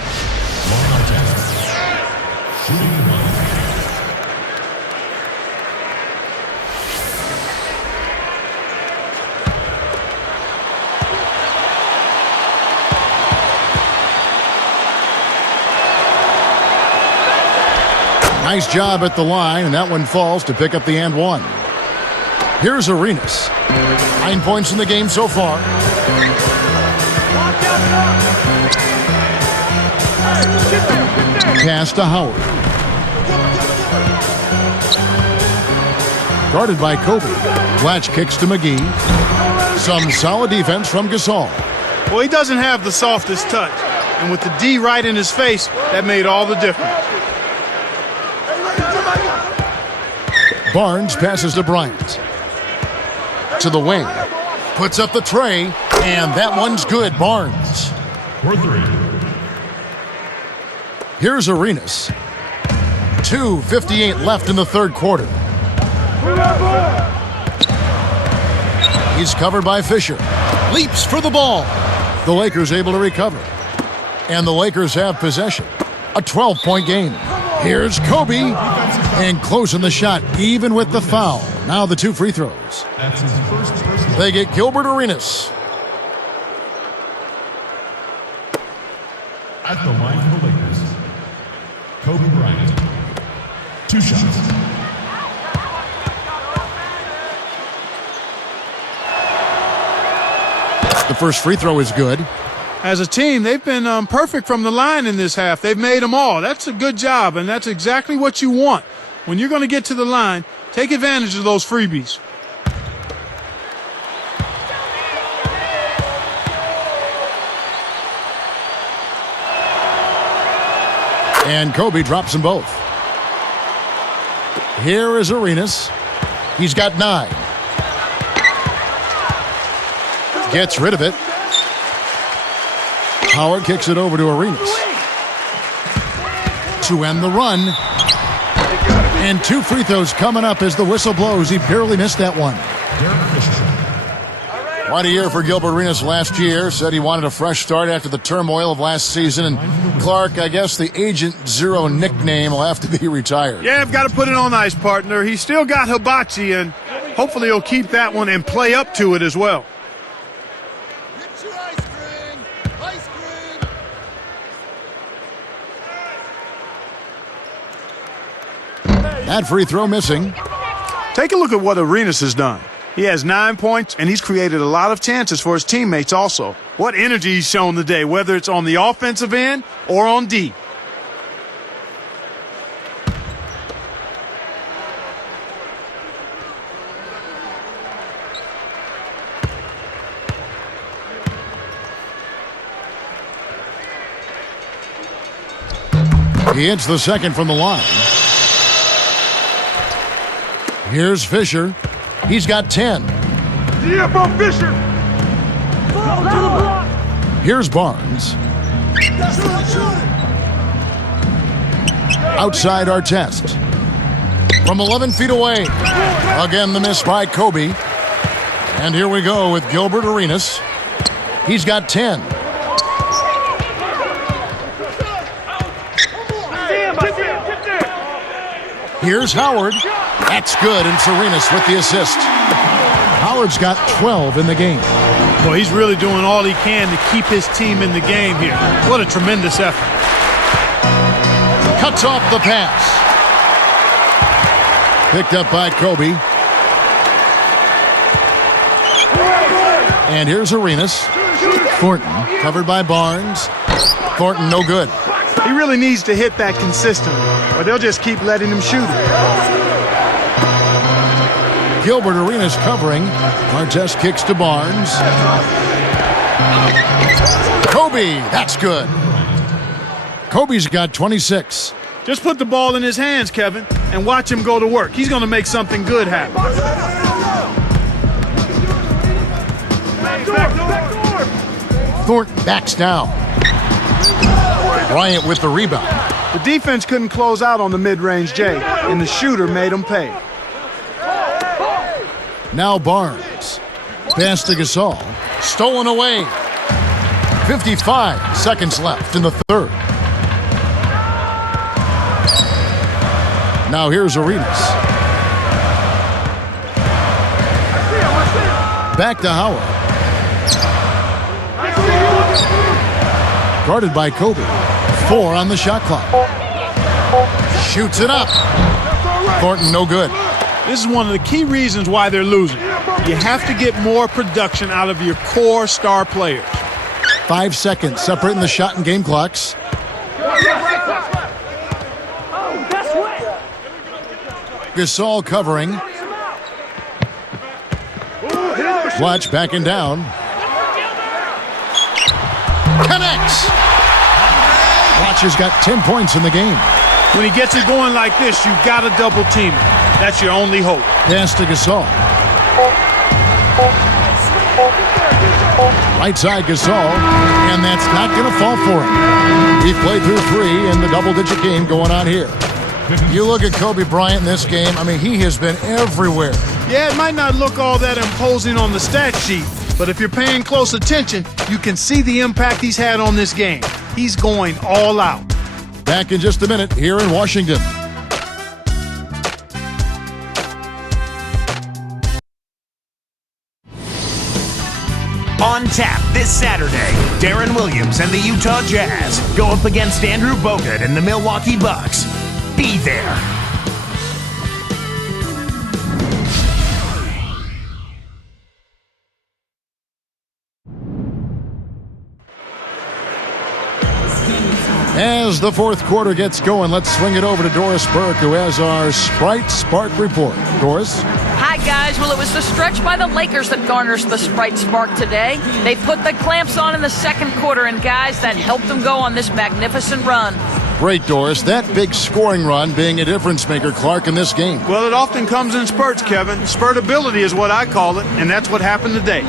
Nice job at the line, and that one falls to pick up the and one. Here's Arenas. 9 points in the game so far. Pass to Howard. Guarded by Kobe. Latch kicks to McGee. Some solid defense from Gasol. Well, he doesn't have the softest touch. And with the D right in his face, that made all the difference. Barnes passes to Bryant. To the wing. Puts up the tray, and that one's good. Barnes. For 3. Here's Arenas. 2:58 left in the 3rd quarter. He's covered by Fisher. Leaps for the ball. The Lakers able to recover. And the Lakers have possession. A 12-point game. Here's Kobe. And closing the shot, even with the foul. Now the 2 free throws. That's his first personal. They get Gilbert Arenas. At the line for the Lakers, Kobe Bryant. 2 shots. The first free throw is good. As a team, they've been perfect from the line in this half. They've made them all. That's a good job, and that's exactly what you want. When you're going to get to the line, take advantage of those freebies. And Kobe drops them both. Here is Arenas. He's got 9. Gets rid of it. Howard kicks it over to Arenas. To end the run. And 2 free throws coming up as the whistle blows. He barely missed that one. Quite a year for Gilbert Arenas last year. Said he wanted a fresh start after the turmoil of last season. And Clark, I guess the Agent Zero nickname will have to be retired. Yeah, I've got to put it on ice, partner. He's still got Hibachi, and hopefully he'll keep that one and play up to it as well. That free throw missing. Take a look at what Arenas has done. He has 9 points, and he's created a lot of chances for his teammates also. What energy he's shown today, whether it's on the offensive end or on D. He hits the second from the line. Here's Fisher. He's got 10. Yeah, Fisher. Here's Barnes. Outside Artest. From 11 feet away. Again, the miss by Kobe. And here we go with Gilbert Arenas. He's got 10. Here's Howard. That's good, and Arenas with the assist. Howard's got 12 in the game. Well, he's really doing all he can to keep his team in the game here. What a tremendous effort. Cuts off the pass. Picked up by Kobe. And here's Arenas. Thornton covered by Barnes. Thornton no good. He really needs to hit that consistently, or they'll just keep letting him shoot it. Gilbert Arenas covering. Artest kicks to Barnes. Kobe, that's good. Kobe's got 26. Just put the ball in his hands, Kevin, and watch him go to work. He's going to make something good happen. Thornton backs down. Bryant with the rebound. The defense couldn't close out on the mid-range J, and the shooter made him pay. Now Barnes. Pass to Gasol. Stolen away. 55 seconds left in the third. Now here's Arenas. Back to Howard. Guarded by Kobe. 4 on the shot clock. Shoots it up. Thornton no good. This is one of the key reasons why they're losing. You have to get more production out of your core star players. 5 seconds separating the shot and game clocks. Gasol covering. Watch backing down. Connects. Watch has got 10 points in the game. When he gets it going like this, you've got to double team him. That's your only hope. Pass to Gasol. Right side Gasol, and that's not going to fall for him. We've played through 3 in the double-digit game going on here. You look at Kobe Bryant in this game, I mean, he has been everywhere. Yeah, it might not look all that imposing on the stat sheet, but if you're paying close attention, you can see the impact he's had on this game. He's going all out. Back in just a minute here in Washington. On tap this Saturday, Darren Williams and the Utah Jazz go up against Andrew Bogut and the Milwaukee Bucks. Be there. As the fourth quarter gets going, let's swing it over to Doris Burke, who has our Sprite Spark report. Doris? Hi, guys. Well, it was the stretch by the Lakers that garnished the Sprite Spark today. They put the clamps on in the second quarter, and, guys, that helped them go on this magnificent run. Great, Doris. That big scoring run being a difference maker, Clark, in this game. Well, it often comes in spurts, Kevin. Spurtability is what I call it, and that's what happened today.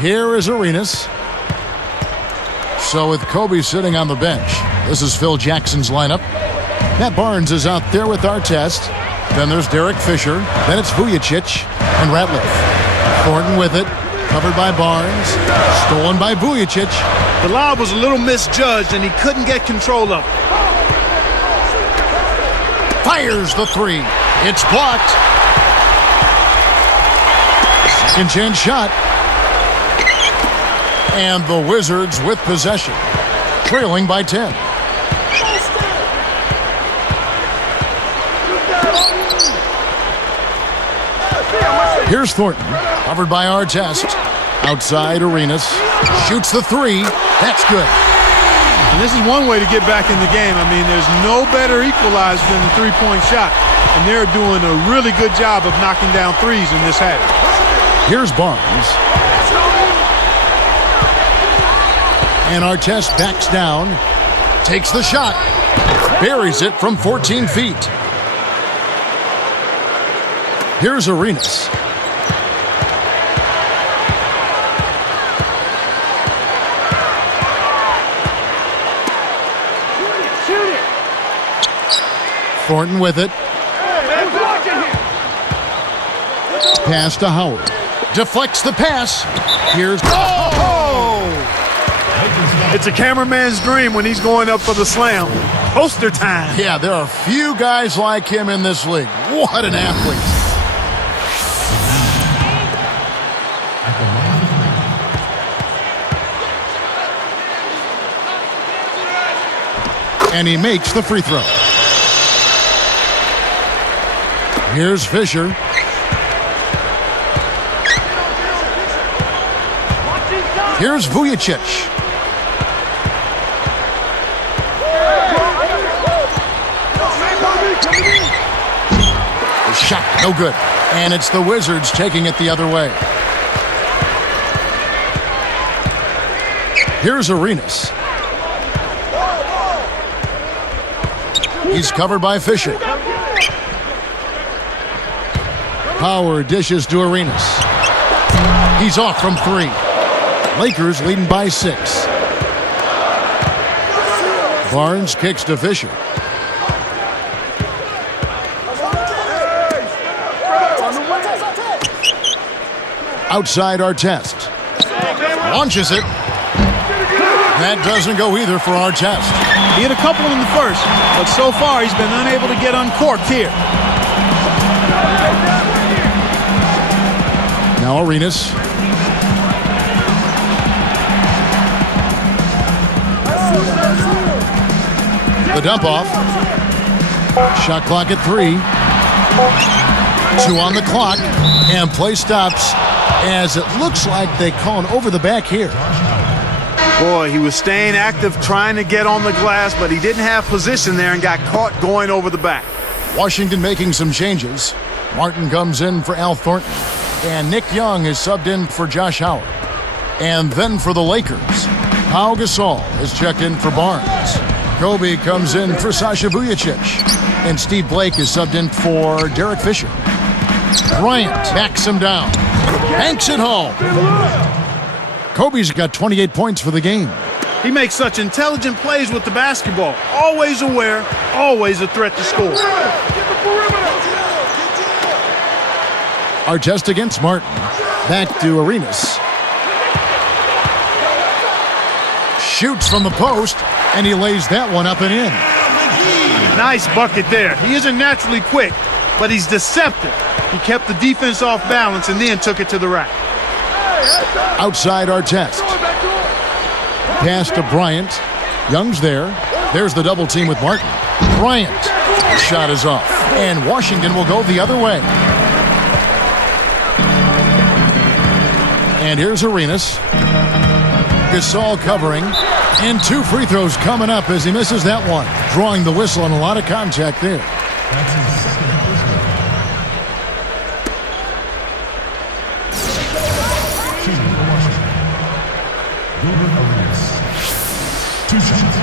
Here is Arenas. So with Kobe sitting on the bench, this is Phil Jackson's lineup. Matt Barnes is out there with Artest. Then there's Derek Fisher. Then it's Vujicic and Ratliff. Thornton with it. Covered by Barnes. Stolen by Vujicic. The lob was a little misjudged, and he couldn't get control of it. Fires the 3. It's blocked. Second chance shot. And the Wizards with possession, trailing by 10. Here's Thornton, covered by Artest. Outside Arenas, shoots the 3. That's good. And this is one way to get back in the game. I mean, there's no better equalizer than the three-point shot. And they're doing a really good job of knocking down threes in this half. Here's Barnes. And Artest backs down, takes the shot, buries it from 14 feet. Here's Arenas. Thornton with it. Pass to Howard. Deflects the pass. Here's... It's a cameraman's dream when he's going up for the slam. Poster time. Yeah, there are few guys like him in this league. What an athlete. And he makes the free throw. Here's Fisher. Here's Vujicic. The shot, no good. And it's the Wizards taking it the other way. Here's Arenas. He's covered by Fisher. Howard dishes to Arenas. He's off from 3. Lakers leading by 6. Barnes kicks to Fisher. Outside Artest. Launches it. That doesn't go either for Artest. He hit a couple in the first, but so far he's been unable to get uncorked here. Now Arenas. The dump off. Shot clock at 3. 2 on the clock. And play stops as it looks like they call an over the back here. Boy, he was staying active, trying to get on the glass, but he didn't have position there and got caught going over the back. Washington making some changes. Martin comes in for Al Thornton. And Nick Young is subbed in for Josh Howard. And then for the Lakers, Pau Gasol is checked in for Barnes. Kobe comes in for Sasha Vujicic. And Steve Blake is subbed in for Derek Fisher. Bryant backs him down. Banks it home. Kobe's got 28 points for the game. He makes such intelligent plays with the basketball. Always aware, always a threat to score. Artest against Martin. Back to Arenas. Shoots from the post, and he lays that one up and in. Nice bucket there. He isn't naturally quick, but he's deceptive. He kept the defense off balance and then took it to the rack. Outside Artest. Pass to Bryant. Young's there. There's the double team with Martin. Bryant. Shot is off. And Washington will go the other way. And here's Arenas. Gasol covering. And 2 free throws coming up as he misses that one. Drawing the whistle and a lot of contact there. That's his second personal. Shooting for Washington. Gilbert Arenas. 2 shots.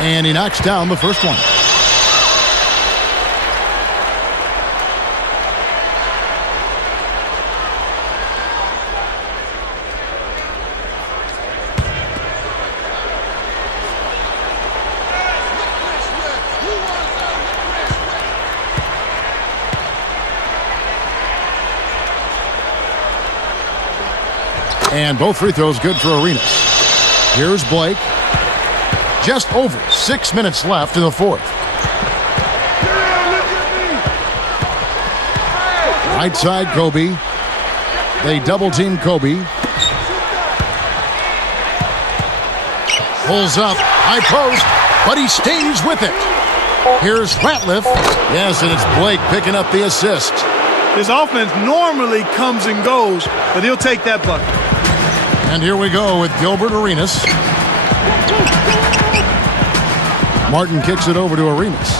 And he knocks down the first one. And both free throws good for Arenas. Here's Blake. Just over 6 minutes left in the fourth. Right side, Kobe. They double team Kobe. Pulls up, high post, but he stays with it. Here's Ratliff. Yes, and it's Blake picking up the assist. His offense normally comes and goes, but he'll take that bucket. And here we go with Gilbert Arenas. Martin kicks it over to Arenas.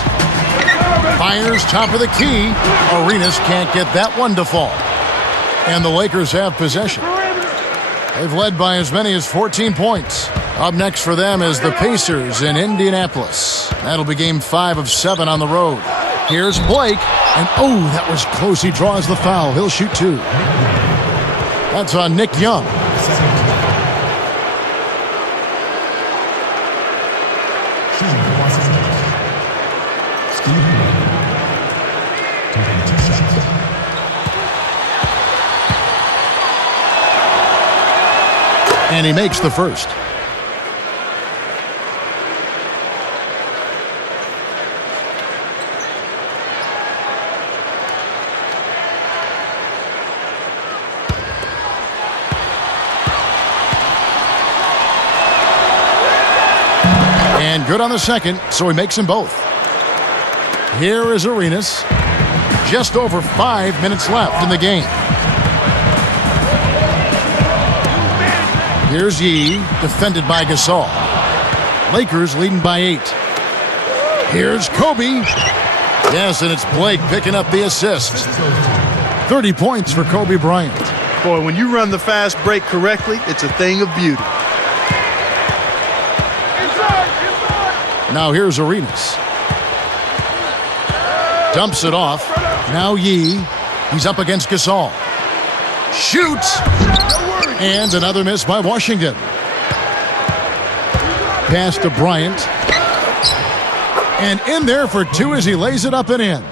Fires top of the key. Arenas can't get that one to fall. And the Lakers have possession. They've led by as many as 14 points. Up next for them is the Pacers in Indianapolis. That'll be game 5 of 7 on the road. Here's Blake. And oh, that was close. He draws the foul. He'll shoot 2. That's on Nick Young. Shooting for Washington. Steve Blake. Taking 2 shots. And he makes the first. And good on the second, so he makes them both. Here is Arenas. Just over 5 minutes left in the game. Here's Yee, defended by Gasol. Lakers leading by 8. Here's Kobe. Yes, and it's Blake picking up the assist. 30 points for Kobe Bryant. Boy, when you run the fast break correctly, it's a thing of beauty. Now here's Arenas. Dumps it off. Now Yee. He's up against Gasol. Shoots. And another miss by Washington. Pass to Bryant. And in there for 2 as he lays it up and in.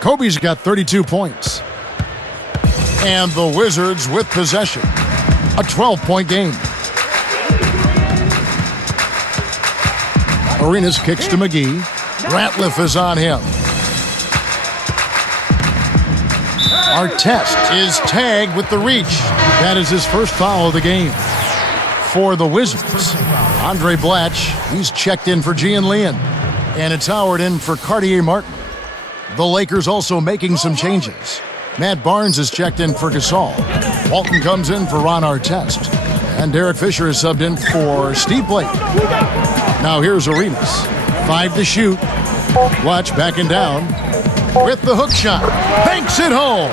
Kobe's got 32 points. And the Wizards with possession. A 12-point game. Arenas kicks to McGee. Ratliff is on him. Artest is tagged with the reach. That is his first foul of the game. For the Wizards, Andre Blatch, he's checked in for Gian Leon. And it's Howard in for Cartier Martin. The Lakers also making some changes. Matt Barnes is checked in for Gasol. Walton comes in for Ron Artest. And Derek Fisher is subbed in for Steve Blake. Now here's Arenas. 5 to shoot. Watch backing down with the hook shot. Banks it home.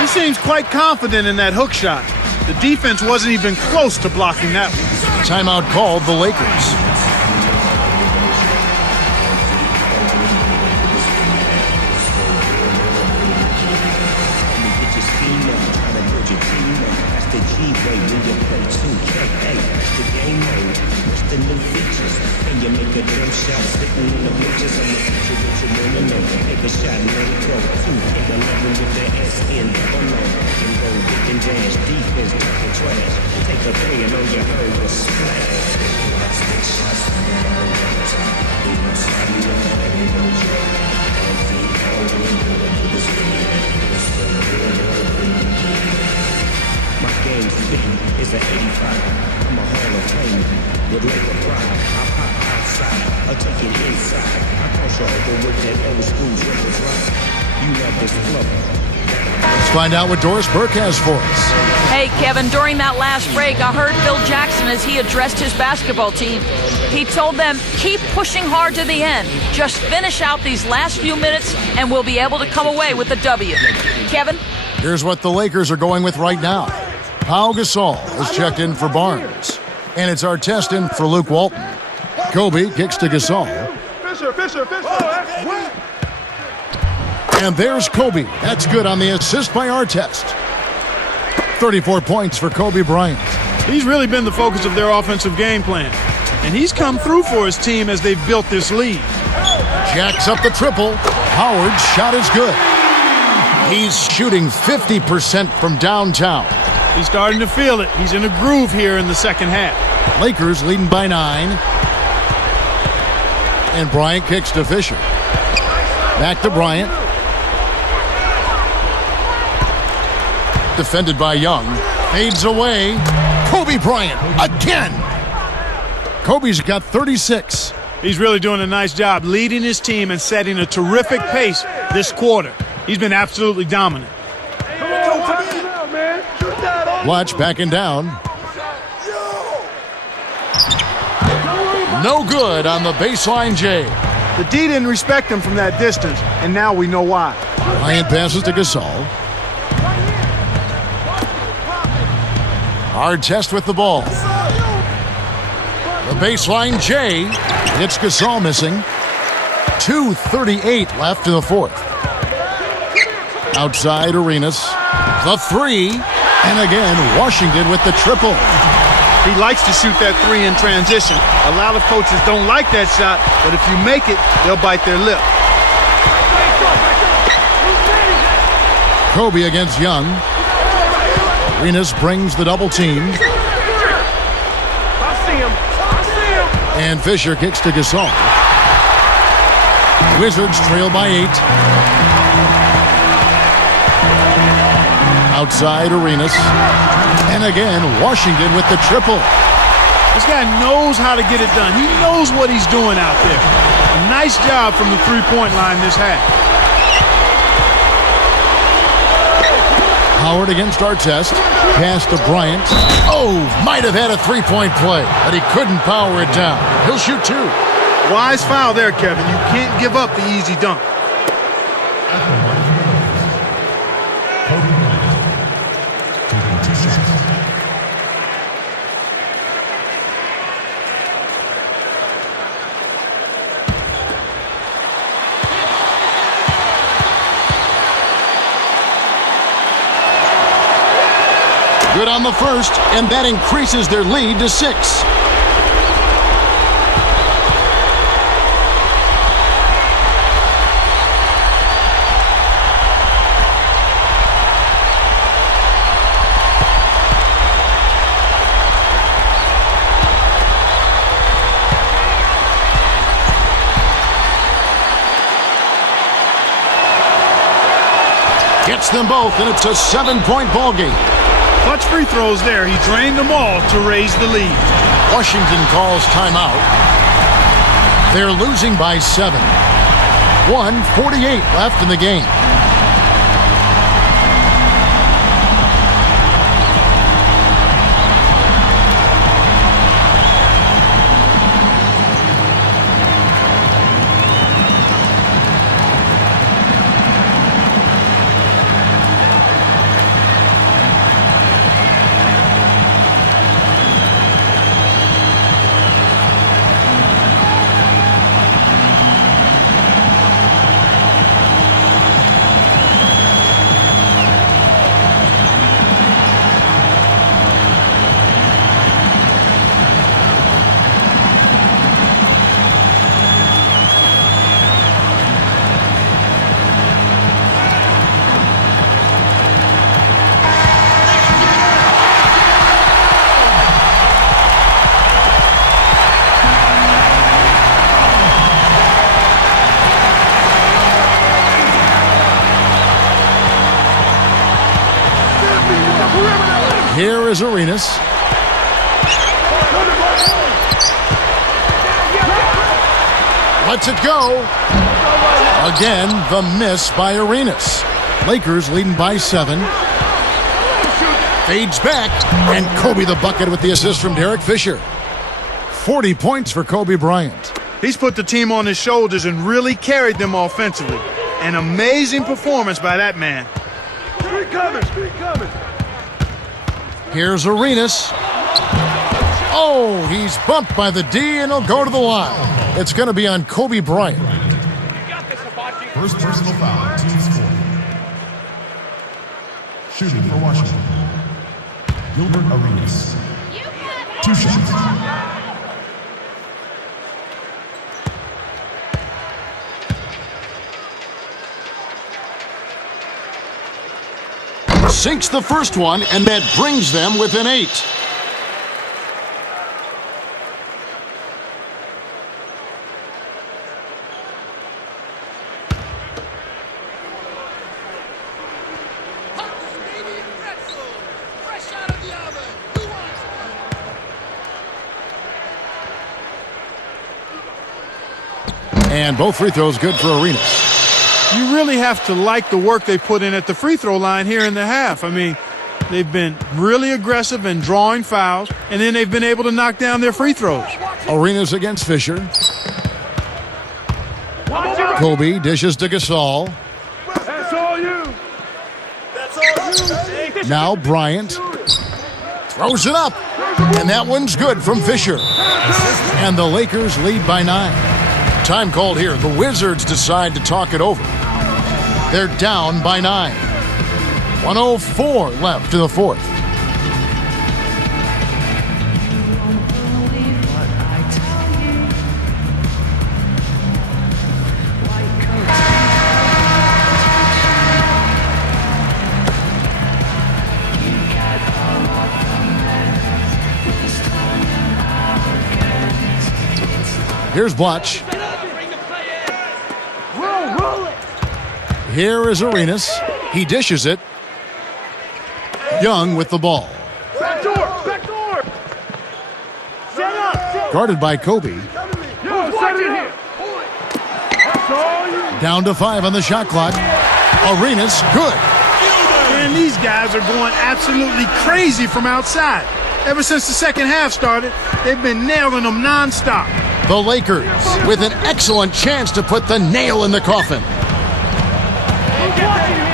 He seems quite confident in that hook shot. The defense wasn't even close to blocking that one. Timeout called the Lakers. My game speed is an 85. I'm a Hall of Fame with Laker pride. I pop outside, I take it inside. I cross you over with that old school dribble drive. You love this flow. Let's find out what Doris Burke has for us. Hey, Kevin, during that last break, I heard Phil Jackson as he addressed his basketball team. He told them, keep pushing hard to the end. Just finish out these last few minutes, and we'll be able to come away with a W. Kevin? Here's what the Lakers are going with right now. Pau Gasol is checked in for Barnes. And it's Artest in for Luke Walton. Kobe kicks to Gasol. And there's Kobe. That's good on the assist by Artest. 34 points for Kobe Bryant. He's really been the focus of their offensive game plan. And he's come through for his team as they've built this lead. Jacks up the triple. Howard's shot is good. He's shooting 50% from downtown. He's starting to feel it. He's in a groove here in the second half. Lakers leading by 9. And Bryant kicks to Fisher. Back to Bryant. Defended by Young. Fades away. Kobe Bryant again. Kobe's got 36. He's really doing a nice job leading his team and setting a terrific pace this quarter. He's been absolutely dominant. Blatch backing down. No good on the baseline J. The D didn't respect him from that distance, and now we know why. Bryant passes to Gasol. Hard test with the ball. The baseline J. It's Gasol missing. 2:38 left in the fourth. Outside Arenas. The three. And again, Washington with the triple. He likes to shoot that three in transition. A lot of coaches don't like that shot, but if you make it, they'll bite their lip. Kobe against Young. Arenas brings the double team. And Fisher kicks to Gasol. Wizards trail by 8. Outside Arenas. And again, Washington with the triple. This guy knows how to get it done. He knows what he's doing out there. A nice job from the three-point line this half. Howard against Artest. Pass to Bryant. Oh, might have had a three-point play, but he couldn't power it down. He'll shoot 2. Wise foul there, Kevin. You can't give up the easy dunk. Kobe Bryant. Taking 2 shots. Good on the first, and that increases their lead to 6. Gets them both, and it's a 7-point ball game. Clutch free throws there. He drained them all to raise the lead. Washington calls timeout. They're losing by 7. 1:48 left in the game. Here is Arenas. Lets it go. Again, the miss by Arenas. Lakers leading by 7. Fades back, and Kobe the bucket with the assist from Derek Fisher. 40 points for Kobe Bryant. He's put the team on his shoulders and really carried them offensively. An amazing performance by that man. Here's Arenas. Oh, he's bumped by the D, and he'll go to the line. It's going to be on Kobe Bryant. First personal foul, team's 4. Shooting for Washington. Gilbert Arenas. 2 shots. Sinks the first one, and that brings them within 8. And both free throws good for Arenas. You really have to like the work they put in at the free throw line here in the half. I mean, they've been really aggressive in drawing fouls, and then they've been able to knock down their free throws. Arenas against Fisher. Kobe dishes to Gasol. That's all you. Now Bryant throws it up, and that one's good from Fisher. And the Lakers lead by 9. Time called here. The Wizards decide to talk it over. They're down by 9. 104 left in the fourth. Here's Blotch. Here is Arenas. He dishes it. Young with the ball. Back door. Set up. Guarded by Kobe. Down to 5 on the shot clock. Arenas, good. Man, these guys are going absolutely crazy from outside. Ever since the second half started, they've been nailing them nonstop. The Lakers with an excellent chance to put the nail in the coffin.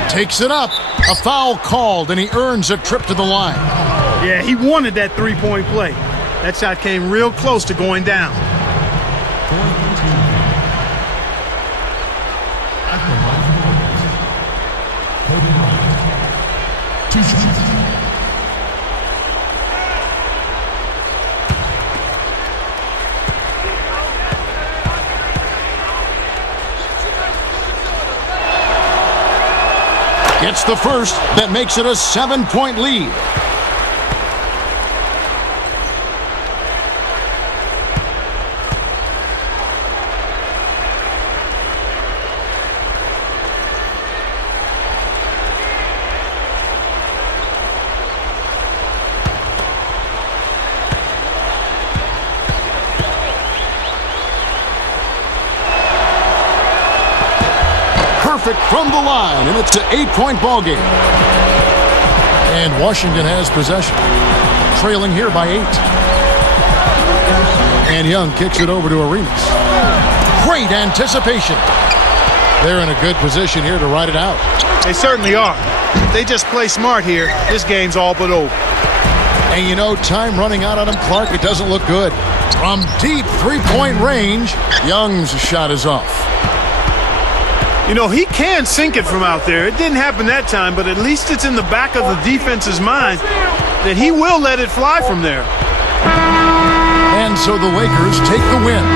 Takes it up. A foul called, and he earns a trip to the line. Yeah, he wanted that three-point play. That shot came real close to going down. At the line for the Lakers, Kobe Bryant. 2 shots. Gets the first. That makes it a 7-point lead. Perfect from the line, and it's an 8-point ball game. And Washington has possession, trailing here by 8. And Young kicks it over to Arenas. Great anticipation. They're in a good position here to ride it out. They certainly are. If they just play smart here, this game's all but over. And you know, time running out on him, Clark, it doesn't look good. From deep 3-point range, Young's shot is off. You know, he can sink it from out there. It didn't happen that time, but at least it's in the back of the defense's mind that he will let it fly from there. And so the Lakers take the win.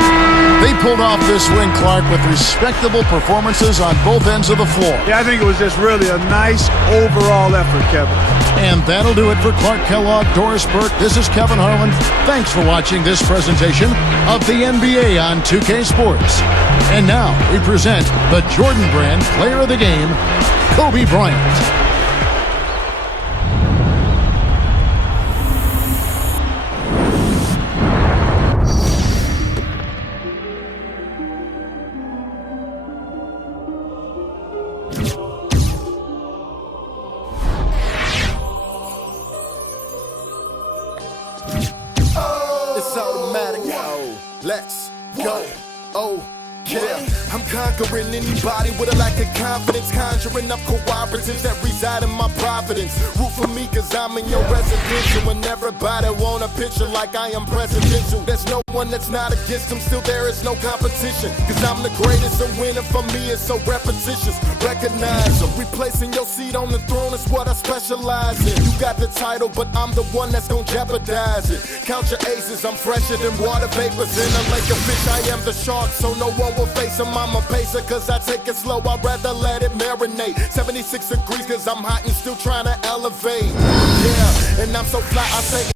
They pulled off this win, Clark, with respectable performances on both ends of the floor. Yeah, I think it was just really a nice overall effort, Kevin. And that'll do it for Clark Kellogg, Doris Burke. This is Kevin Harlan. Thanks for watching this presentation of the NBA on 2K Sports. And now we present the Jordan Brand Player of the Game, Kobe Bryant. It's automatic. Yo, let's go. Oh, yeah. I'm conquering anybody with a lack of confidence, conjuring up cooperatives that reside in my providence. Root for me cause I'm in your residential, and everybody want a picture like I am presidential. There's no one that's not against them, still there is no competition, cause I'm the greatest, and winning for me is so repetitious. Recognize them, replacing your seat on the throne is what I specialize in. You got the title, but I'm the one that's gonna jeopardize it. Count your aces, I'm fresher than water vapors in a lake of fish. I am the shark, so no one will face him. I'm a pacer cause I take it slow, I'd rather let it marinate. 76 degrees cause I'm hot and still trying to elevate. Yeah, and I'm so fly, I say